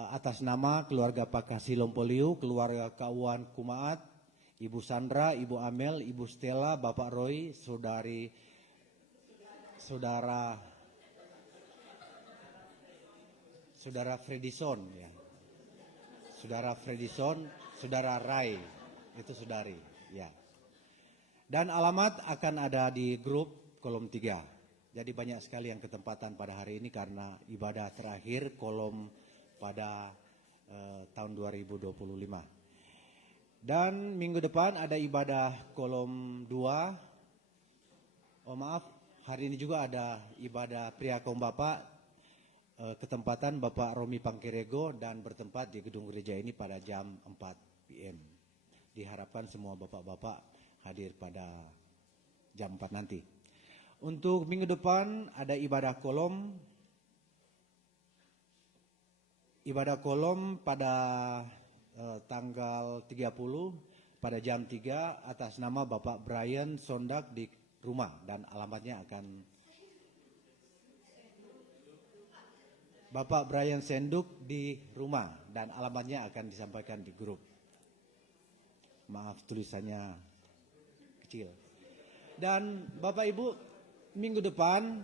Atas nama keluarga Pak Kasih Lompoliu, keluarga Kauan Kumaat, Ibu Sandra, Ibu Amel, Ibu Stella, Bapak Roy, Saudara Fredison, ya. Saudara Fredison, Saudara Rai, itu saudari, ya. Dan alamat akan ada di grup kolom 3. Jadi banyak sekali yang ketempatan pada hari ini karena ibadah terakhir kolom pada tahun 2025. Dan minggu depan ada ibadah kolom 2. Oh maaf, hari ini juga ada ibadah pria kaum bapak, ketempatan Bapak Romi Pangkerego, dan bertempat di gedung gereja ini pada jam 4 PM. Diharapkan semua bapak-bapak hadir pada jam 4 nanti. Untuk minggu depan ada ibadah kolom. Ibadah kolom pada tanggal 30 pada jam 3 atas nama Bapak Brian Sondak di rumah, dan alamatnya akan Bapak Brian Senduk di rumah dan alamatnya akan disampaikan di grup. Maaf tulisannya kecil. Dan Bapak Ibu, minggu depan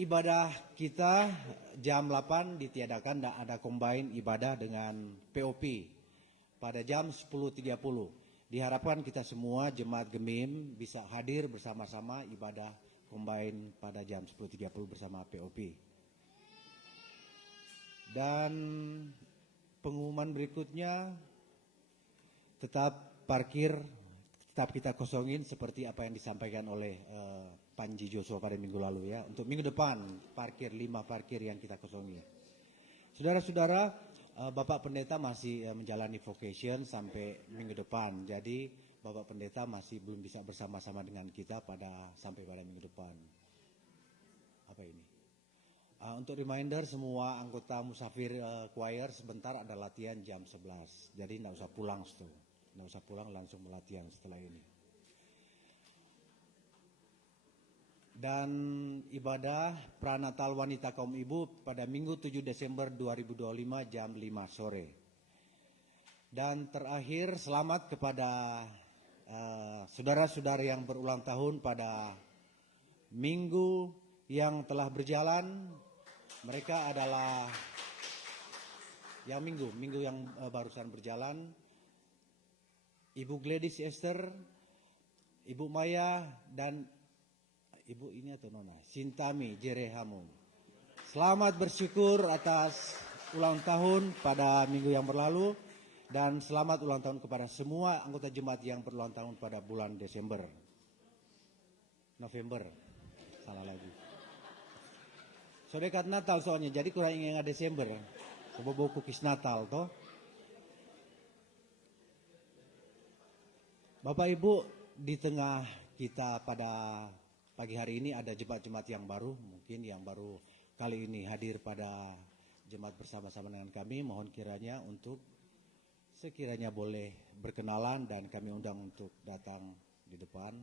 ibadah kita jam 8 ditiadakan dan ada combine ibadah dengan POP pada jam 10.30. Diharapkan kita semua jemaat Gemim bisa hadir bersama-sama ibadah combine pada jam 10.30 bersama POP. Dan pengumuman berikutnya, tetap parkir tetap kita kosongin seperti apa yang disampaikan oleh Panji Joshua pada minggu lalu ya. Untuk minggu depan parkir 5 parkir yang kita kosongi. Saudara-saudara, Bapak Pendeta masih menjalani vocation sampai minggu depan. Jadi Bapak Pendeta masih belum bisa bersama-sama dengan kita sampai pada minggu depan. Apa ini? Untuk reminder semua anggota Musafir Choir sebentar ada latihan jam 11. Jadi enggak usah pulang tuh. Nggak usah pulang, langsung melatihan setelah ini. Dan ibadah pranatal wanita kaum ibu pada Minggu 7 Desember 2025 jam 5 sore. Dan terakhir selamat kepada saudara-saudara yang berulang tahun pada minggu yang telah berjalan. Mereka adalah yang minggu yang barusan berjalan. Ibu Gladys Esther, Ibu Maya, dan Ibu ini atau Nona, Sintami Jerehamu. Selamat bersyukur atas ulang tahun pada minggu yang berlalu. Dan selamat ulang tahun kepada semua anggota jemaat yang berulang tahun pada bulan November. Salah lagi. So dekat Natal soalnya, jadi kurang ingat Desember. Coba bawa cookies Natal toh. Bapak Ibu, di tengah kita pada pagi hari ini ada jemaat-jemaat yang baru, mungkin yang baru kali ini hadir pada jemaat bersama-sama dengan kami. Mohon kiranya untuk sekiranya boleh berkenalan dan kami undang untuk datang di depan.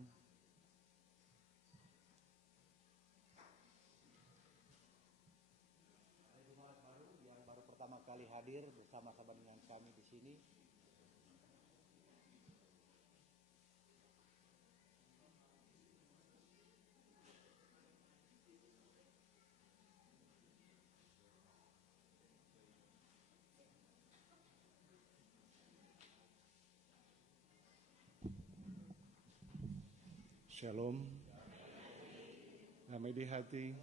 Jemaat baru yang baru pertama kali hadir bersama-sama dengan kami di sini. Shalom, damai di hati.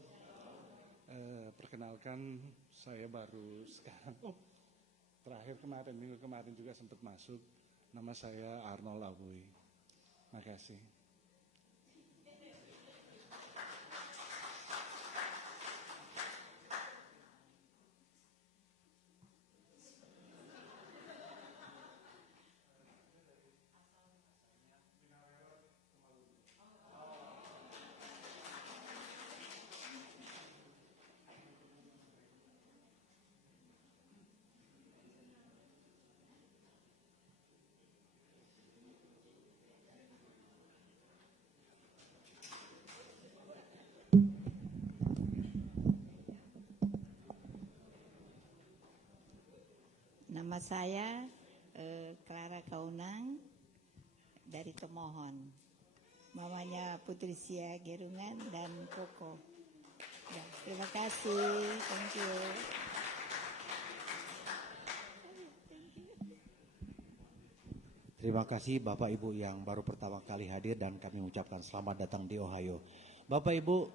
Perkenalkan saya baru sekarang. Terakhir minggu kemarin juga sempat masuk. Nama saya Arnold Abui. Makasih. Nama saya Clara Kaunang dari Tomohon. Mamanya Putri Sia Gerungan dan Koko. Ya, terima kasih, thank you. Terima kasih Bapak Ibu yang baru pertama kali hadir dan kami ucapkan selamat datang di Ohio. Bapak Ibu,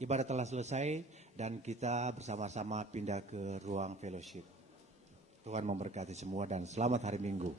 ibadah telah selesai dan kita bersama-sama pindah ke ruang fellowship. Tuhan memberkati semua dan selamat hari Minggu.